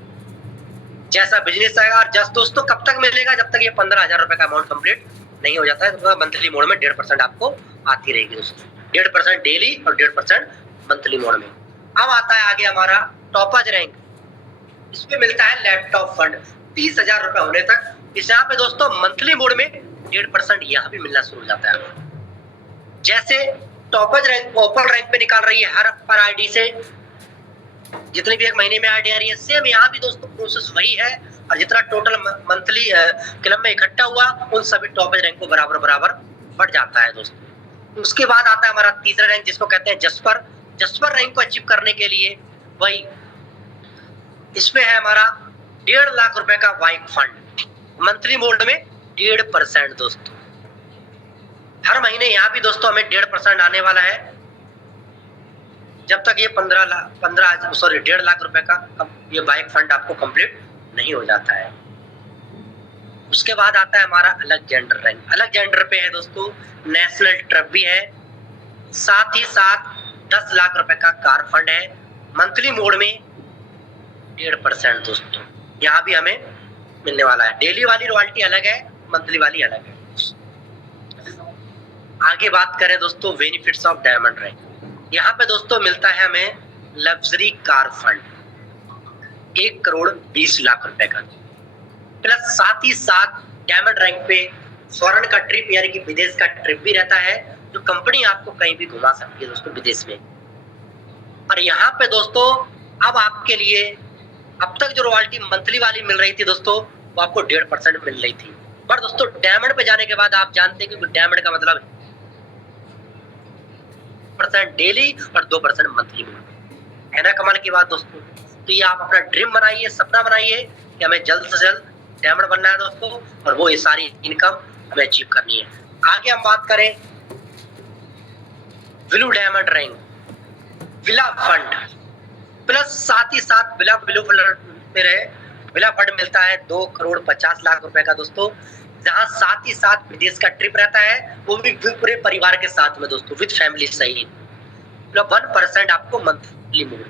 जैसा बिजनेस आएगा। और जस्ट दोस्तों कब तक मिलेगा? जब तक ये 15,000 रुपए का अमाउंट कंप्लीट नहीं हो जाता है, तो मंथली मोड में 1.5% आपको आती रहेगी दोस्तों। 1.5% डेली और 1.5% मंथली मोड में। अब आता है आगे हमारा टॉपर्स रैंक। इसमें मिलता है लैपटॉप फंड 30,000 रुपए होने तक। इस यहाँ पे दोस्तों मंथली मोड में 1.5% यहाँ भी मिलना शुरू हो जाता है। जैसे टॉपर्स रैंक ओपन रैंक पे निकाल रही है हर पर आईडी से जितनी भी 1 महीने में आईडी आ रही है, सेम यहाँ भी दोस्तों प्रोसेस वही है। और जितना टोटल मंथली क्लब में इकट्ठा हुआ उन सभी टॉपर्स रैंक को बराबर बराबर बढ़ जाता है दोस्तों। उसके बाद आता है हमारा तीसरा रैंक जिसको कहते हैं जसपर। जसपर रैंक को अचीव करने के लिए वही इसमें है हमारा 1.5 लाख रुपए का वाइक फंड, मंथली मोड में 1.5% दोस्तों। महीने यहाँ भी दोस्तों हमें 1.5% आने वाला है, जब तक ये 1.5 लाख रुपए का ये बाइक फंड आपको कंप्लीट नहीं हो जाता है। उसके बाद आता है हमारा अलेक्जेंडर रैंक। अलेक्जेंडर पे है दोस्तों नेशनल ट्रफ भी है, साथ ही साथ 10 लाख रुपए का कार फंड है, मंथली मोड में 1.5% दोस्तों यहाँ भी हमें मिलने वाला है। डेली वाली रॉयल्टी अलग है, मंथली वाली अलग है। आगे बात करें दोस्तों बेनिफिट्स ऑफ डायमंड रैंक, यहाँ पे दोस्तों मिलता है हमें लग्जरी कार फंड 1,20,00,000 रुपए का, प्लस साथ ही साथ डायमंड रैंक पे फॉरेन का ट्रिप यानी कि विदेश का ट्रिप भी रहता है, जो कंपनी आपको कहीं भी घुमा सकती है दोस्तों विदेश में। और यहाँ पे दोस्तों अब आपके लिए अब तक जो रॉयल्टी मंथली वाली मिल रही थी दोस्तों वो आपको 1.5% मिल रही थी, पर दोस्तों डायमंड पे जाने के बाद आप जानते हैं कि डायमंड का मतलब 1% डेली और 2% मंथली है ना। कमाल की बात दोस्तों। तो ये आप अपना ड्रीम बनाइए, सपना बनाइए कि हमें जल्द से जल्द डायमंड बनना है दोस्तों, और वो ये सारी इनकम हमें अचीव करनी है। आगे हम बात करें blue diamond rank, villa fund, plus साथ ही साथ ब्लू फंड मिलता है 2,50,00,000 रुपए का दोस्तों, जहां साथ ही साथ विदेश का ट्रिप रहता है, वो भी पूरे परिवार के साथ में दोस्तों, विद फैमिली सहित। 1% आपको मंथली मिल,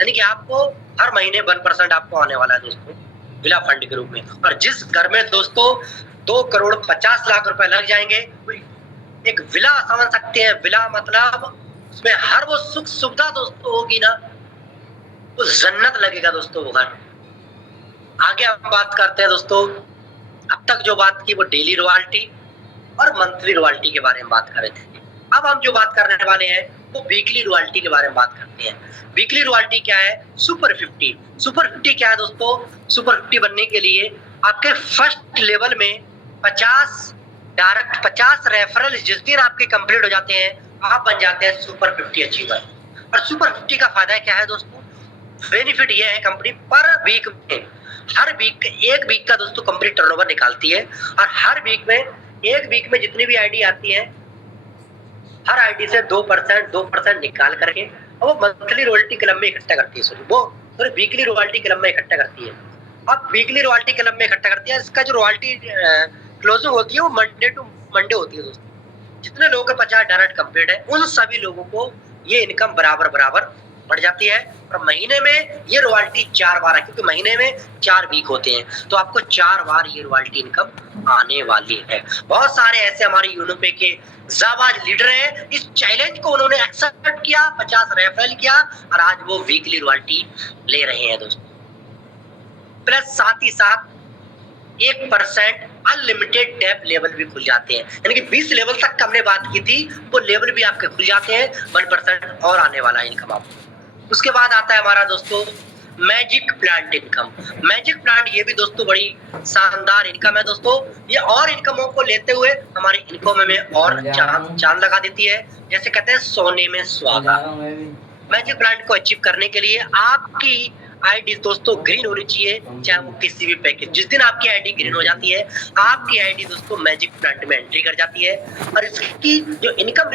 यानी कि आपको हर महीने 1% आपको आने वाला है दोस्तों विला फंड के रूप में। और जिस घर में दोस्तों 2,50,00,000 रुपए लग जाएंगे, एक विला समझ सकते हैं। विला मतलब उसमें हर वो सुख सुविधा दोस्तों होगी ना, वो जन्नत लगेगा दोस्तों वो घर। आगे हम बात करते हैं दोस्तों, अब तक जो बात की वो डेली रॉयल्टी और मंथली रॉयल्टी के बारे में बात कर रहे थे। अब हम जो बात करने वाले हैं वो वीकली रॉयल्टी के बारे में बात करते हैं। वीकली रॉयल्टी क्या है? सुपर 50। सुपर 50 क्या है दोस्तों? सुपर 50 बनने के लिए आपके फर्स्ट लेवल में 50 रेफरल जिस दिन आपके कंप्लीट हो जाते हैं, आप बन जाते हैं सुपर 50 अचीवर। और सुपर 50 का फायदा क्या है दोस्तों? बेनिफिट ये है, कंपनी पर वीक में हर वीक एक वीक का दोस्तों कंपनी टर्नओवर निकालती है, और हर वीक में एक वीक में जितनी भी आईडी आती है, हर आईडी से 2% निकाल करके वो मंथली रॉयल्टी क्लब में इकट्ठा करती है। वो वीकली रॉयल्टी क्लब में इकट्ठा करती है। अब वीकली रॉयल्टी क्लब में इकट्ठा करती है, इसका जो रॉयल्टी क्लोजिंग होती है वो मंडे टू मंडे होती है दोस्तों। जितने लोगों के 50 डायरेक्ट कंप्लीट है, उन सभी लोगों को ये इनकम बराबर बढ़ जाती है। और महीने में ये रॉयल्टी 4 बार है, क्योंकि महीने में 4 वीक होते हैं, तो आपको 4 बार ये रॉयल्टी इनकम आने वाली है। बहुत सारे ऐसे हमारे यूनोपे के जाबाज लीडर हैं, इस चैलेंज को उन्होंने एक्सेप्ट किया, 50 रेफरल किया, और आज वो वीकली रॉयल्टी ले रहे हैं दोस्तों। प्लस साथ ही साथ 1% अनलिमिटेड टैप लेवल भी खुल जाते हैं, यानी कि 20 लेवल तक हमने बात की थी, वो लेवल भी आपके खुल जाते हैं। 1% और आने वाला है इनकम आपको। उसके बाद आता है हमारा दोस्तों magic plant income. Magic plant ये भी दोस्तों बड़ी शानदार इनकम है दोस्तों। ये और इनकमों को लेते हुए हमारी इनकम में और चांद लगा देती है, जैसे कहते हैं सोने में सुहागा। मैजिक प्लांट को अचीव करने के लिए आपकी आईडी दोस्तों ग्रीन होनी चाहिए, चाहे वो किसी भी पैकेज। जिस दिन आपकी आईडी ग्रीन हो जाती है, आपकी आईडी दोस्तों मैजिक प्लांट में एंट्री कर जाती है, और इसकी जो इनकम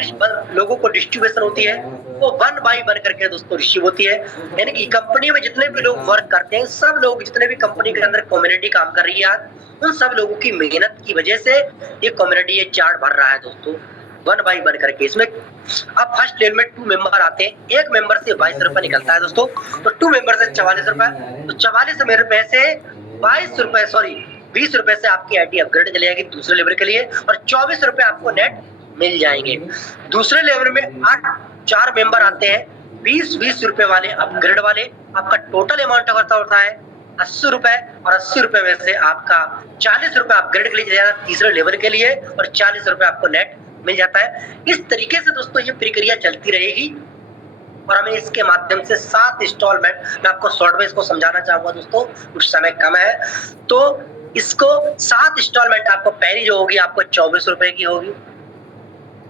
लोगों को डिस्ट्रीब्यूशन होती है वो 1 बाय 1 करके दोस्तों रिसीव होती है। यानी कि कंपनी में जितने भी लोग वर्क करते हैं, सब लोग जितने भी कंपनी के अंदर कम्युनिटी काम कर रही है, उन सब लोगों की मेहनत की वजह से ये कम्युनिटी ये चार्ट भर रहा है दोस्तों 1 बाय 1 करके। इसमें अब फर्स्ट लेवल में 2 मेंबर आते हैं, एक मेंबर से 22 रुपए निकलता है दोस्तों, तो 2 मेंबर से 44 रुपए, तो 44 रुपए से 20 रुपए से आपकी आईडी अपग्रेड चली जाएगी दूसरे लेवल के लिए, और 24 रुपए आपको नेट मिल जाएंगे। दूसरे लेवल में 4 मेंबर आते हैं, 20 रुपए वाले अपग्रेड वाले। आपका टोटल अमाउंट होता है 80 रुपए, और 80 रुपए में से आपका 40 रुपए अपग्रेड के लिए तीसरे लेवल के लिए, और 40 रुपए आपको नेट मिल जाता है। इस तरीके से दोस्तों ये प्रक्रिया चलती रहेगी, और हमें इसके माध्यम से 7 इंस्टॉलमेंट, मैं आपको शॉर्ट में इसको समझाना चाहूंगा दोस्तों, कुछ समय कम है, तो इसको 7 इंस्टॉलमेंट आपको, पहली जो होगी आपको 24 रुपए की होगी,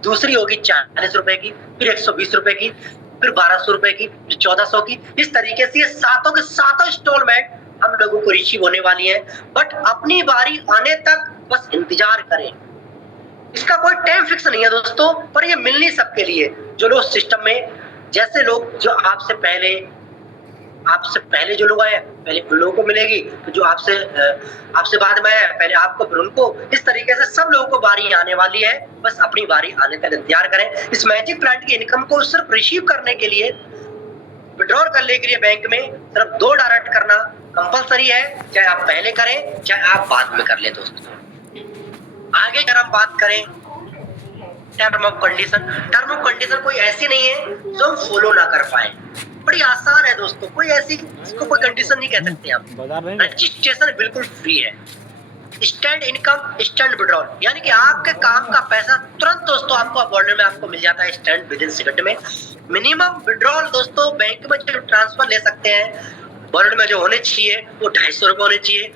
दूसरी होगी 40 रुपए की, फिर 120 रुपए की, फिर 1200 रुपए की, फिर 1400 की। इस तरीके से ये सातों के सातों इंस्टॉलमेंट हम लोगों को रिसीव होने वाली है। बट अपनी बारी आने तक बस इंतजार करें, इसका कोई टाइम फिक्स नहीं है दोस्तों, पर ये मिलनी सबके लिए। जो लोग सिस्टम में, जैसे लोग जो आपसे पहले जो लोग आए पहले उन लोगों को मिलेगी, तो जो आपसे बाद में आए पहले आपको फिर उनको, इस तरीके से सब लोगों को बारी आने वाली है। बस अपनी बारी आने तक इंतजार करें। इस मैजिक प्लांट की इनकम को सिर्फ रिसीव करने के लिए, विड्रॉल करने के लिए बैंक में सिर्फ 2 डायरेक्ट करना कंपलसरी है, चाहे आप पहले करें चाहे आप बाद में कर ले दोस्तों। आगे अगर हम बात करें टर्म ऑफ कंडीशन कोई ऐसी नहीं है जो हम फॉलो ना कर पाए। बड़ी आसान है दोस्तों, कोई ऐसी इसको कोई कंडीशन नहीं कह सकते हम। रजिस्ट्रेशन बिल्कुल फ्री है। इंस्टेंट इनकम, इंस्टेंट विड्रॉल, यानी कि आपके काम का पैसा तुरंत दोस्तों आपको वॉलेट में आपको मिल जाता है इंस्टेंट विद इन सेकंड में। मिनिमम विड्रॉल दोस्तों बैंक में जो ट्रांसफर ले सकते हैं वॉलेट में जो होने चाहिए वो 250 रुपए होने चाहिए।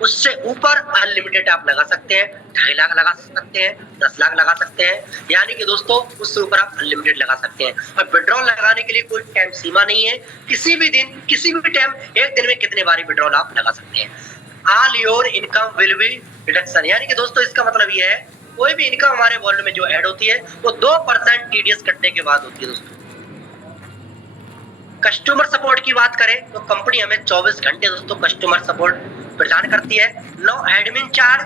उससे ऊपर अनलिमिटेड आप लगा सकते हैं, 2.5 लाख लगा सकते हैं, 10 लाख लगा सकते हैं, यानी कि दोस्तों उससे ऊपर आप अनलिमिटेड लगा सकते हैं। और विड्रॉल लगाने के लिए कोई टाइम सीमा नहीं है, किसी भी दिन किसी भी टाइम, एक दिन में कितने बारी विड्रॉल आप लगा सकते हैं। All your income will be deduction, यानी कि दोस्तों इसका मतलब ये है कोई भी इनकम हमारे वॉलेट में जो ऐड होती है वो 2% टीडीएस कटने के बाद होती है दोस्तों। कस्टमर सपोर्ट की बात करें तो कंपनी हमें 24 घंटे दोस्तों कस्टमर सपोर्ट प्रदान करती है। नो एडमिन चार्ज,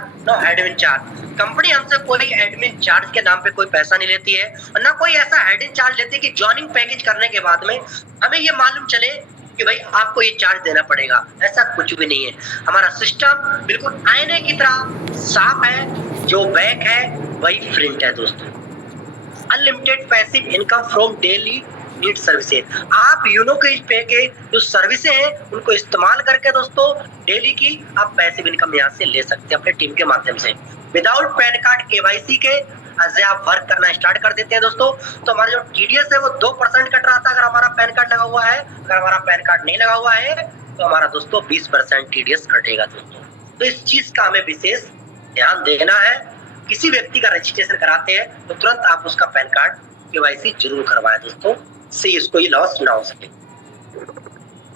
कंपनी हमसे कोई एडमिन चार्ज के नाम पे कोई पैसा नहीं लेती है, और ना कोई ऐसा एडमिन चार्ज लेती है कि जॉइनिंग पैकेज करने के बाद में हमें ये मालूम चले कि भाई आपको ये चार्ज देना पड़ेगा, ऐसा कुछ भी नहीं है। हमारा सिस्टम बिल्कुल आईने की तरह साफ है, जो बैंक है वही प्रिंट है दोस्तों। Unlimited passive income from daily need services, आप यूनो के जो सर्विसेज हैं उनको इस्तेमाल करके दोस्तों डेली की आप पैसिव इनकम यहाँ से ले सकते हैं अपने टीम के माध्यम से। विदाउट पैन कार्ड केवाईसी के ऐसे आप वर्क करना स्टार्ट कर देते हैं दोस्तों, तो हमारा जो टीडीएस है वो 2% कट रहा था अगर हमारा पैन कार्ड लगा हुआ है। अगर हमारा पैन कार्ड नहीं लगा हुआ है तो हमारा दोस्तों 20% टीडीएस कटेगा दोस्तों। तो इस चीज का हमें विशेष ध्यान देना है। किसी व्यक्ति का रजिस्ट्रेशन कराते हैं तो तुरंत आप उसका पैन कार्ड केवाईसी जरूर करवाएं दोस्तों, से इसको ये लॉस ना हो सके।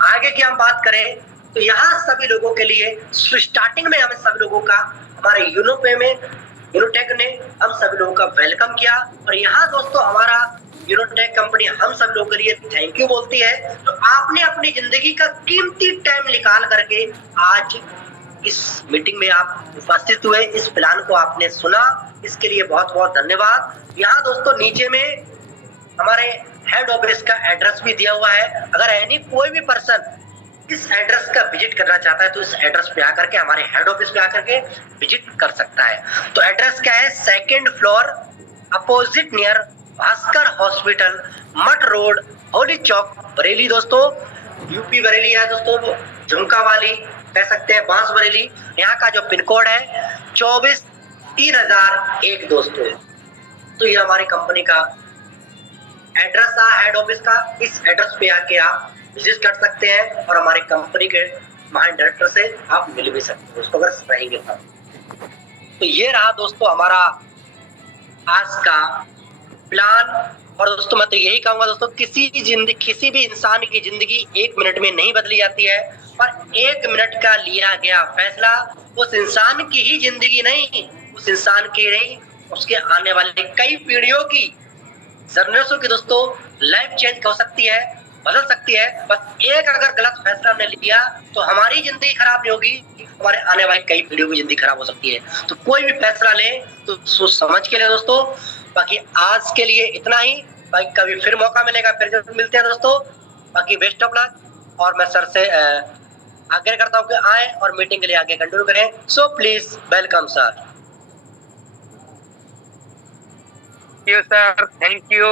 आगे की हम बात करें तो यहाँ सभी लोगों के लिए स्टार्टिंग में हमें सभी लोगों का हमारे यूनोपे में यूनोटेक ने हम सभी लोगों का वेलकम किया, और यहाँ दोस्तों हमारा यूनोटेक कंपनी हम सब लोगों के लिए थैंक यू बोलती है। तो आपने अपनी जिंदगी का कीमती टाइम निकाल करके आज इस मीटिंग में आप उपस्थित हुए, इस प्लान को आपने सुना, इसके लिए बहुत बहुत धन्यवाद। यहाँ दोस्तों नीचे में हमारे हेड ऑफिस का एड्रेस भी दिया हुआ है। अगर एनी कोई भी पर्सन इस एड्रेस का विजिट करना चाहता है तो इस एड्रेस पे आकर के हमारे हेड ऑफिस पे आकर के विजिट कर सकता है। तो एड्रेस क्या है, 2nd floor opposite near Bhaskar hospital, मठ रोड, होली चौक, बरेली दोस्तों। यूपी बरेली है दोस्तों, झुमका वाली कह सकते हैं, बांस बरेली। यहाँ का जो पिन कोड है 24-3001 दोस्तों। तो ये हमारी कंपनी का एड्रेस था हेड ऑफिस का। इस एड्रेस पे आके आप विजिट कर सकते हैं और हमारे कंपनी के महान डायरेक्टर से आप मिल भी सकते हैं दोस्तों अगर रहेंगे तो ये रहा दोस्तों हमारा आज का प्लान। और दोस्तों मैं तो यही कहूंगा दोस्तों, किसी भी इंसान की जिंदगी 1 मिनट में नहीं बदली जाती है, पर 1 मिनट का लिया गया फैसला उस इंसान की ही जिंदगी नहीं, उस इंसान की नहीं, उसके आने वाले कई पीढ़ियों की, जनरेशनों की दोस्तों लाइफ चेंज हो सकती है, बदल सकती है। बस एक अगर गलत फैसला हमने लिया तो हमारी जिंदगी खराब नहीं होगी, हमारे आने वाली कई पीढ़ियों की जिंदगी खराब हो सकती है। तो कोई भी फैसला ले तो सोच समझ के ले दोस्तों। बाकी आज के लिए इतना ही, बाकी कभी फिर मौका मिलेगा फिर जरूर मिलते हैं दोस्तों। बाकी बेस्ट ऑफ लक, और मैं सर से आग्रह करता हूँ कि आए और मीटिंग के लिए आगे कंटिन्यू करें। So please welcome sir. Sir thank you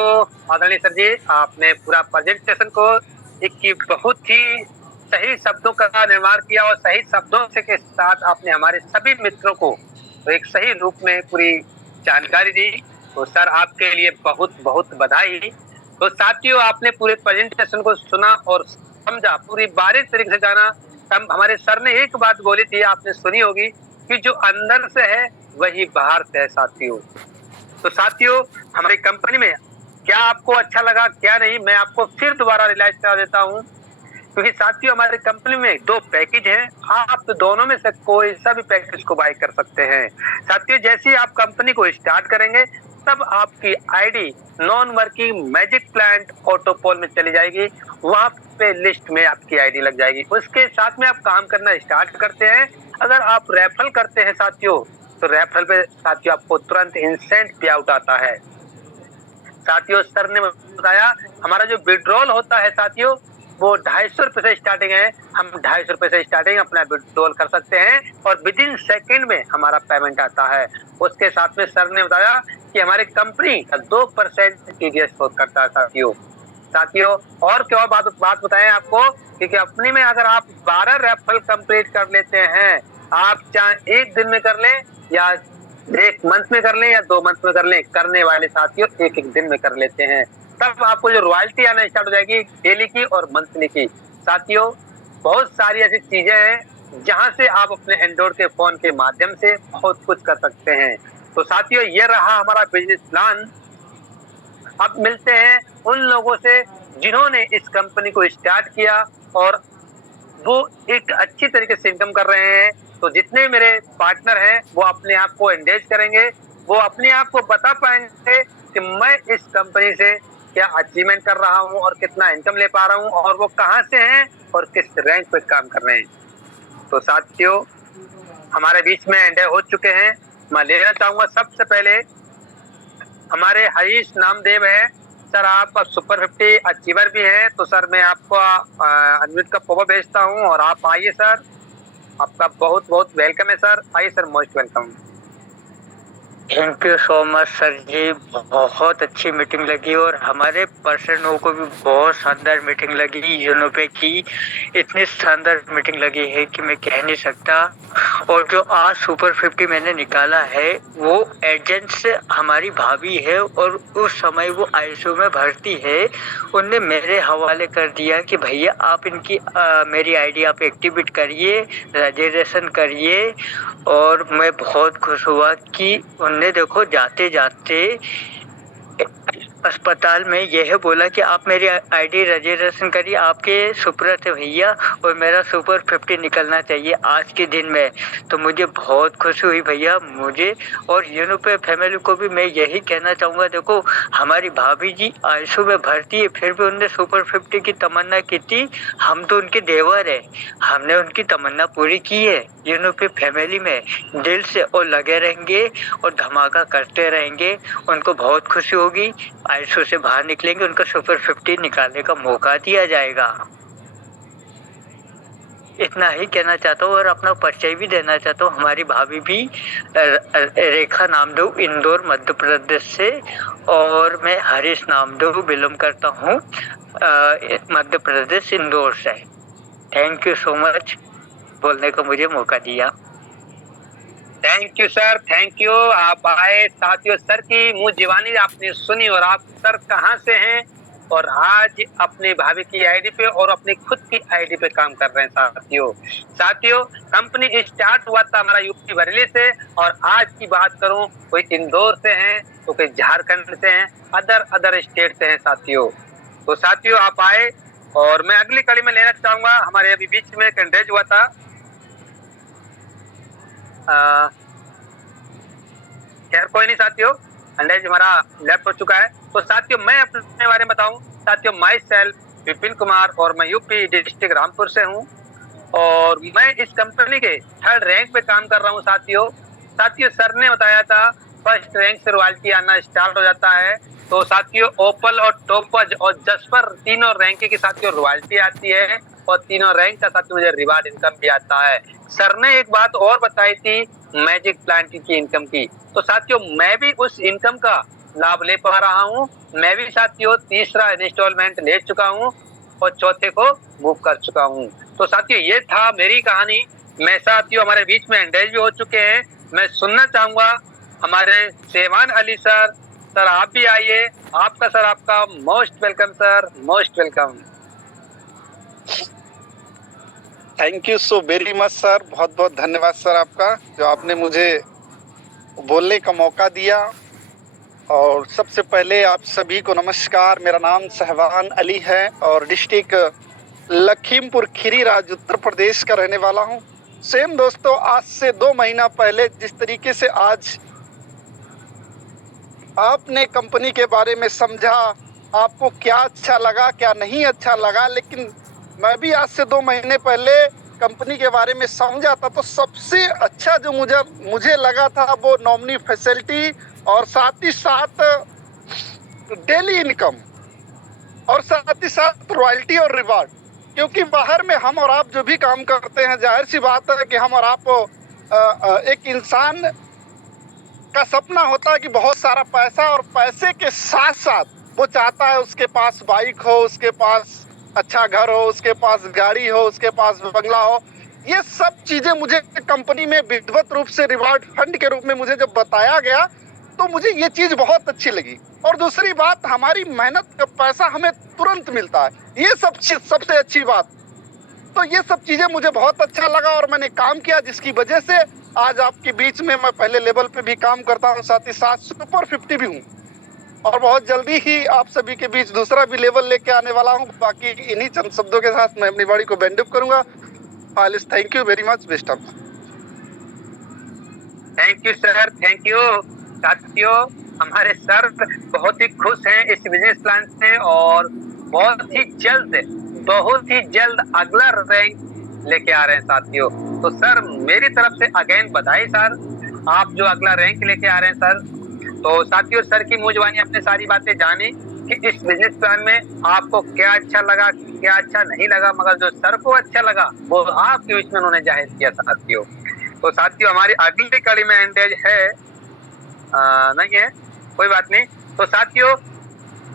आदरणीय सर जी, आपने पूरा प्रेजेंटेशन को एक बहुत ही सही शब्दों का निर्माण किया और सही शब्दों से के साथ आपने हमारे सभी मित्रों को एक सही रूप में पूरी जानकारी दी। तो सर आपके लिए बहुत बहुत बधाई। तो साथियों आपने पूरे प्रेजेंटेशन को सुना और समझा, पूरी बारीक तरीके से जाना। हमारे सर ने एक बात बोली थी, आपने सुनी होगी कि जो अंदर से है वही बाहर से है साथियों। तो साथियों हमारी कंपनी में क्या आपको अच्छा लगा क्या नहीं, मैं आपको फिर दोबारा रियलाइज करा देता हूँ क्योंकि साथियों हमारे कंपनी में 2 पैकेज हैं, आप दोनों में से कोई सा भी पैकेज को बाय कर सकते हैं। साथियों जैसे ही आप कंपनी को स्टार्ट करेंगे तब आपकी ID non working magic plant autopool में चली जाएगी, वहां पे लिस्ट में आपकी आईडी लग जाएगी। उसके साथ में आप काम करना स्टार्ट करते हैं। अगर आप रेफरल करते हैं साथियों, तो रेफरल पे साथियों आपको तुरंत इंस्टेंट पे आउट आता है। साथियों सर ने बताया हमारा जो विड्रॉल होता है साथियों वो 250 रुपए से स्टार्टिंग है। हम 250 रुपए से स्टार्टिंग अपना विड्रॉल कर सकते हैं और विद इन सेकेंड में हमारा पेमेंट आता है। उसके साथ में सर ने बताया कि हमारी कंपनी 2% टीडीएस करता है साथियों। और क्या बात बताएं आपको कि कंपनी में अगर आप 12 रेफरल कंप्लीट कर लेते हैं, आप चाहे 1 दिन में कर लें या 1 मंथ में कर लें या 2 मंथ में कर लें, करने वाले साथियों 1 दिन में कर लेते हैं, तब आपको जो रॉयल्टी आना स्टार्ट हो जाएगी डेली की और मंथली की। साथियों बहुत सारी ऐसी चीजें हैं जहां से आप अपने एंड्रॉइड के फोन के माध्यम से बहुत कुछ कर सकते हैं। तो साथियों ये रहा हमारा बिजनेस प्लान। अब मिलते हैं उन लोगों से जिन्होंने इस कंपनी को स्टार्ट किया और वो एक अच्छी तरीके से इनकम कर रहे हैं। तो जितने मेरे पार्टनर हैं वो अपने आप को एंगेज करेंगे, वो अपने आप को बता पाएंगे कि मैं इस कंपनी से क्या अचीवमेंट कर रहा हूं और कितना इनकम ले पा रहा हूं और वो कहां से हैं और किस रैंक पे काम कर रहे हैं। तो साथियों हमारे बीच में एंड हो चुके हैं। मैं लेना चाहूंगा सबसे पहले हमारे हरीश नामदेव है। सर आप सुपर 50 अचीवर भी हैं, तो सर मैं आपको अनम्यूट का पॉपअप भेजता हूं और आप आइए सर, आपका बहुत बहुत वेलकम है सर। आइए sir, most welcome. Thank you so much sir ji, बहुत अच्छी मीटिंग लगी और हमारे पर्सनों को भी बहुत शानदार मीटिंग लगी। यूनोपे की इतनी शानदार मीटिंग लगी है कि मैं कह नहीं सकता। और जो आज सुपर 50 मैंने निकाला है वो एजेंट्स हमारी भाभी है और उस समय वो आईसीयू में भर्ती है। उनने मेरे हवाले कर दिया कि भैया आप इनकी मेरी आईडी आप एक्टिवेट करिए, रजिस्ट्रेशन करिए। और मैं बहुत खुश हुआ कि उनने देखो जाते जाते अस्पताल में यह बोला कि आप मेरी आईडी रजिस्ट्रेशन करिए, आपके सुपुर्द है भैया और मेरा सुपर 50 निकलना चाहिए आज के दिन में। तो मुझे बहुत खुशी हुई भैया मुझे। और यूनोपे फैमिली को भी मैं यही कहना चाहूँगा, देखो हमारी भाभी जी आईसीयू में भर्ती है फिर भी उन्होंने सुपर 50 की तमन्ना की थी। हम तो उनके देवर है, हमने उनकी तमन्ना पूरी की है यूनोपे फैमिली में दिल से, और लगे रहेंगे और धमाका करते रहेंगे। उनको बहुत खुशी होगी, आईसीयू से बाहर निकलेंगे, उनका सुपर 50 निकालने का मौका दिया जाएगा। इतना ही कहना चाहता हूँ और अपना परिचय भी देना चाहता हूँ। हमारी भाभी भी रेखा नामदेव इंदौर मध्य प्रदेश से, और मैं हरीश नामदेव बिलोंग करता हूँ मध्य प्रदेश इंदौर से। थैंक यू सो मच बोलने का मुझे मौका दिया। Thank you sir, thank you. आप आए साथियों, सर की मुंह जीवानी आपने सुनी और आप सर कहां से हैं और आज अपनी भाभी की आईडी पे और अपनी खुद की आईडी पे काम कर रहे हैं साथियों कंपनी स्टार्ट हुआ था हमारा यूपी बरेली से, और आज की बात करूं कोई इंदौर से हैं तो कोई झारखंड से हैं, अदर स्टेट से हैं साथियों। तो साथियों आप आए और मैं अगली कड़ी में लेना चाहूंगा। हमारे अभी बीच में कंडेज हुआ था, खैर कोई नहीं साथियों, अंडेज हमारा लेफ्ट हो चुका है। तो साथियों मैं अपने बारे में बताऊं साथियों, माई सेल्फ विपिन कुमार और मैं यूपी डिस्ट्रिक्ट रामपुर से हूं और मैं इस कंपनी के 3rd रैंक पे काम कर रहा हूं साथियों। सर ने बताया था 1st रैंक से रॉयल्टी आना स्टार्ट हो जाता है। तो साथियों ओपल और टोपज और जसपर तीनों रैंक की साथियों रॉयल्टी आती है और तीनों रैंक का साथियों मुझे रिवार्ड इनकम भी आता है। सर ने एक बात और बताई थी मैजिक प्लांट की इनकम की, तो साथियों मैं भी उस इनकम का लाभ ले पा रहा हूं। मैं भी साथियों 3रा इंस्टॉलमेंट ले चुका हूं और 4थे को मूव कर चुका हूं। तो साथियों ये था मेरी कहानी। मैं साथियों हमारे बीच में एंगेज भी हो चुके हैं। मैं सुनना चाहूंगा हमारे सेवान अली सर। सर आप भी आइए, आपका सर आपका most welcome sir, most welcome. Thank you so very much sir, बहुत बहुत धन्यवाद सर आपका जो आपने मुझे बोलने का मौका दिया। और सबसे पहले आप सभी को नमस्कार। मेरा नाम सहवान अली है और डिस्ट्रिक्ट लखीमपुर खीरी राज्य उत्तर प्रदेश का रहने वाला हूँ। सेम दोस्तों, आज से 2 महीना पहले जिस तरीके से आज आपने कंपनी के बारे में समझा, आपको क्या अच्छा लगा क्या नहीं अच्छा लगा, लेकिन मैं भी आज से 2 महीने पहले कंपनी के बारे में समझा था, तो सबसे अच्छा जो मुझे लगा था वो नॉमिनी फैसिलिटी और साथ ही साथ डेली इनकम और साथ ही साथ रॉयल्टी और रिवार्ड। क्योंकि बाहर में हम और आप जो भी काम करते हैं, जाहिर सी बात है कि हम और आप एक इंसान का सपना होता है कि बहुत सारा पैसा, और पैसे के साथ साथ वो चाहता है उसके पास बाइक हो, उसके पास अच्छा घर हो, उसके पास गाड़ी हो, उसके पास बंगला हो। ये सब चीज़ें मुझे कंपनी में विधिवत रूप से रिवार्ड फंड के रूप में मुझे जब बताया गया तो मुझे ये चीज़ बहुत अच्छी लगी। और दूसरी बात, हमारी मेहनत का पैसा हमें तुरंत मिलता है, ये सबसे अच्छी बात। तो ये सब चीज़ें मुझे बहुत अच्छा लगा और मैंने काम किया, जिसकी वजह से आज आपके बीच में मैं पहले लेवल पे भी काम करता हूँ, साथ ही साथ सुपर 50 भी हूँ, और बहुत जल्दी ही आप सभी के बीच दूसरा भी लेवल लेके आने वाला हूँ। बाकी इन्हीं चंद शब्दों के साथ मैं अपनी बाड़ी को बैंड अप करूँगा। फालिस, thank you very much, best of. Thank you sir, thank you. साथियों, हमारे सर बहुत ही खुश हैं इस बिजनेस प्लान से और बहुत ही जल्द अगला रैंक लेके आ रहे हैं साथियों। तो सर, मेरी तरफ से अगेन बधाई सर, आप जो अगला रैंक लेके आ रहे हैं सर। तो साथियों, सर की मुंह जुबानी आपने सारी बातें जानी कि इस बिजनेस प्लान में आपको क्या अच्छा लगा क्या अच्छा नहीं लगा, मगर जो सर को अच्छा लगा वो आपके बीच में उन्होंने जाहिर किया साथियों। तो साथियों, हमारी अगली कड़ी में एंडेज है नहीं है, कोई बात नहीं। तो साथियों,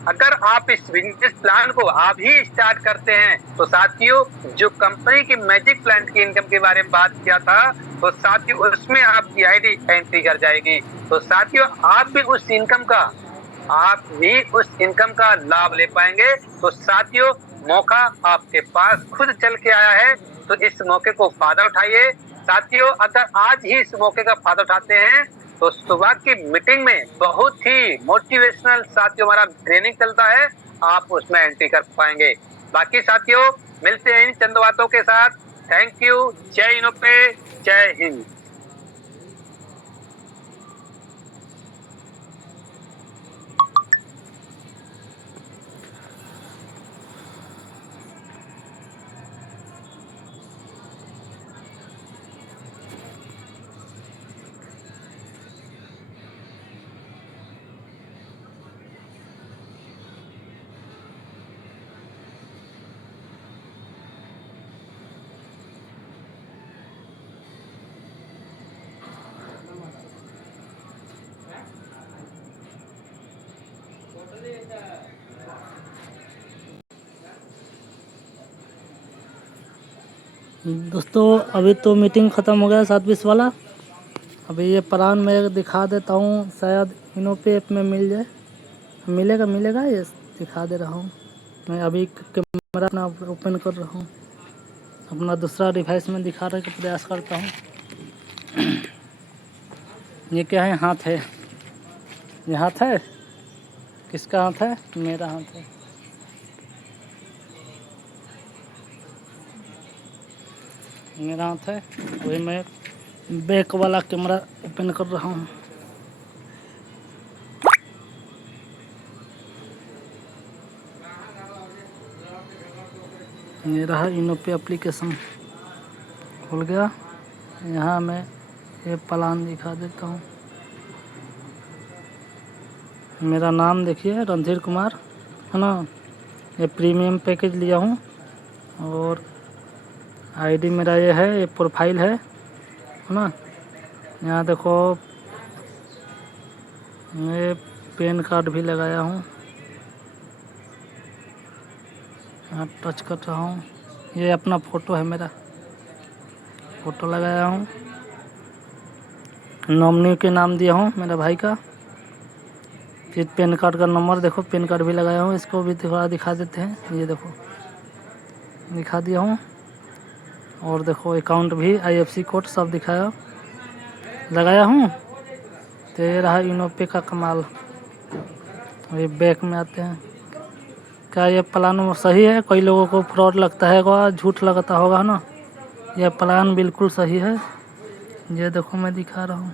अगर आप इस बिजनेस प्लान को आप ही स्टार्ट करते हैं तो साथियों, जो कंपनी की मैजिक प्लांट की इनकम के बारे में बात किया था, तो साथियों उसमें आपकी आईडी एंट्री कर जाएगी। तो साथियों, आप भी उस इनकम का लाभ ले पाएंगे। तो साथियों, मौका आपके पास खुद चल के आया है, तो इस मौके को फायदा उठाइए। साथियों, अगर आज ही इस मौके का फायदा उठाते हैं तो सुबह की मीटिंग में बहुत ही मोटिवेशनल साथियों हमारा ट्रेनिंग चलता है, आप उसमें एंट्री कर पाएंगे। बाकी साथियों, मिलते हैं इन चंद बातों के साथ। Thank you. जय इनोपे, जय हिंद। दोस्तों, अभी तो मीटिंग ख़त्म हो गया 7:20 वाला। अभी ये प्लान मैं दिखा देता हूँ, शायद इनोपे ऐप में मिल जाए। मिलेगा ये दिखा दे रहा हूँ। मैं अभी कैमरा अपना ओपन कर रहा हूँ, अपना दूसरा डिवाइस में दिखाने का प्रयास करता हूँ। ये क्या है? हाथ है। ये हाथ है, किसका हाथ है? मेरा हाथ है। मेरा हाथ है, वही मैं बैक वाला कैमरा ओपन कर रहा हूँ। ये रहा इनोपे एप्लीकेशन, खुल गया। यहाँ मैं ये प्लान दिखा देता हूँ। मेरा नाम देखिए, रणधीर कुमार है ना। ये प्रीमियम पैकेज लिया हूँ और आईडी मेरा ये है, ये प्रोफाइल है ना। यहाँ देखो, मैं पैन कार्ड भी लगाया हूँ, यहाँ टच कर रहा हूँ। ये अपना फ़ोटो है, मेरा फ़ोटो लगाया हूँ। नॉमिनी के नाम दिया हूँ मेरा भाई का। फिर पैन कार्ड का नंबर देखो, पैन कार्ड भी लगाया हूँ। इसको भी थोड़ा दिखा देते हैं, ये देखो दिखा दिया हूँ। और देखो अकाउंट भी, IFSC कोड सब दिखाया लगाया हूँ। तो ये रहा इनोपे का कमाल। ये बैक में आते हैं, क्या ये प्लान सही है? कई लोगों को फ्रॉड लगता है, झूठ लगता होगा ना। यह प्लान बिल्कुल सही है। ये देखो मैं दिखा रहा हूँ,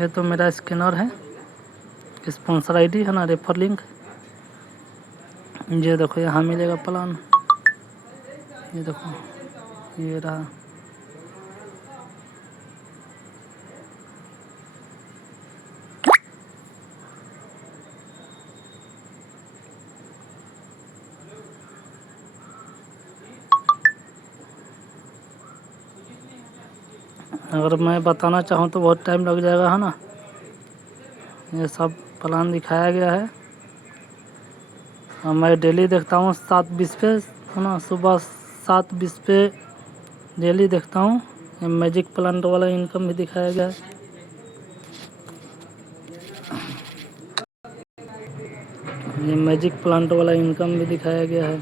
ये तो मेरा स्कैनर है, स्पॉन्सर आईडी है ना, रेफर लिंक। ये देखो यहाँ मिलेगा प्लान, ये देखो ये रहा। अगर मैं बताना चाहूँ तो बहुत टाइम लग जाएगा, है ना। ये सब प्लान दिखाया गया है और मैं डेली देखता हूँ 7:20 पे, है ना, सुबह 7:20 पे डेली देखता हूँ। ये मैजिक प्लांट वाला इनकम भी दिखाया गया है। ये मैजिक प्लांट वाला इनकम भी दिखाया गया है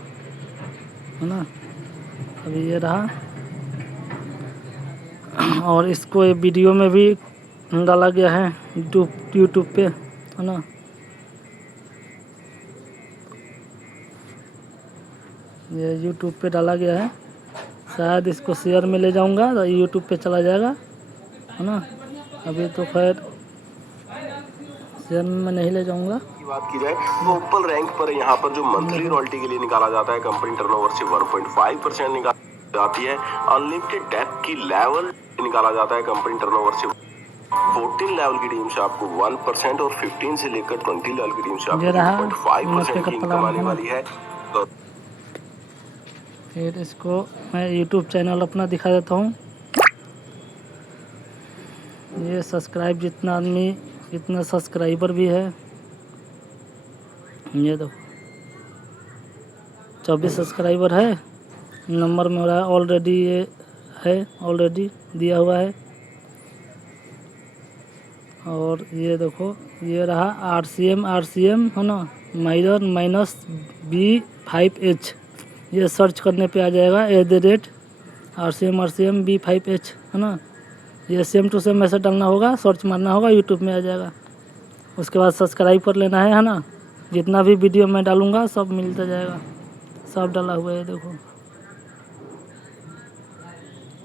ना। अभी ये रहा, और इसको ये वीडियो में भी डाला गया है यूट्यूब पे, है ना। ये यूट्यूब पे डाला गया है, शायद इसको शेयर में ले जाऊंगा तो यूट्यूब पे चला जाएगा, है ना। अभी तो खैर शेयर में नहीं ले जाऊंगा। की बात की जाए तो ऊपर रैंक पर यहाँ पर जो मंथली रॉयल्टी के लिए निकाला जाता है, कंपनी टर्नओवर से 1.5% निकाली जाती है। अनलिमिटेड डेप्थ की लेवल निकाला जाता है, कंपनी टर्नओवर से 14 लेवल की टीम से आपको 1% और 15 से लेकर 20 लेवल की टीम से आपको 2.5% की इनकम आने वाली है। तो फिर इसको मैं यूट्यूब चैनल अपना दिखा देता हूँ। ये सब्सक्राइब जितना आदमी, इतना सब्सक्राइबर भी है। ये देखो 24 सब्सक्राइबर है, नंबर में हो रहा है ऑलरेडी, ये है ऑलरेडी दिया हुआ है। और ये देखो ये रहा RCM है ना, -B5H। ये सर्च करने पे आ जाएगा @RCM B5H, है ना। ये सेम टू सेम मैसेज डालना होगा, सर्च मारना होगा, यूट्यूब में आ जाएगा। उसके बाद सब्सक्राइब कर लेना है ना। जितना भी वीडियो मैं डालूंगा सब मिलता जाएगा, सब डाला हुआ है। देखो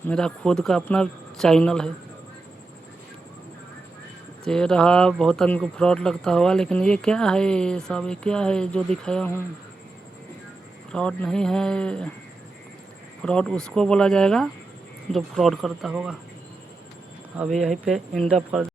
मेरा खुद का अपना चैनल है। तो ये रहा, बहुत आदमी को फ्रॉड लगता होगा, लेकिन ये क्या है, ये सब ये क्या है जो दिखाया हूँ, फ्रॉड नहीं है। फ्रॉड उसको बोला जाएगा जो फ्रॉड करता होगा। अभी यहीं पे एंड अप कर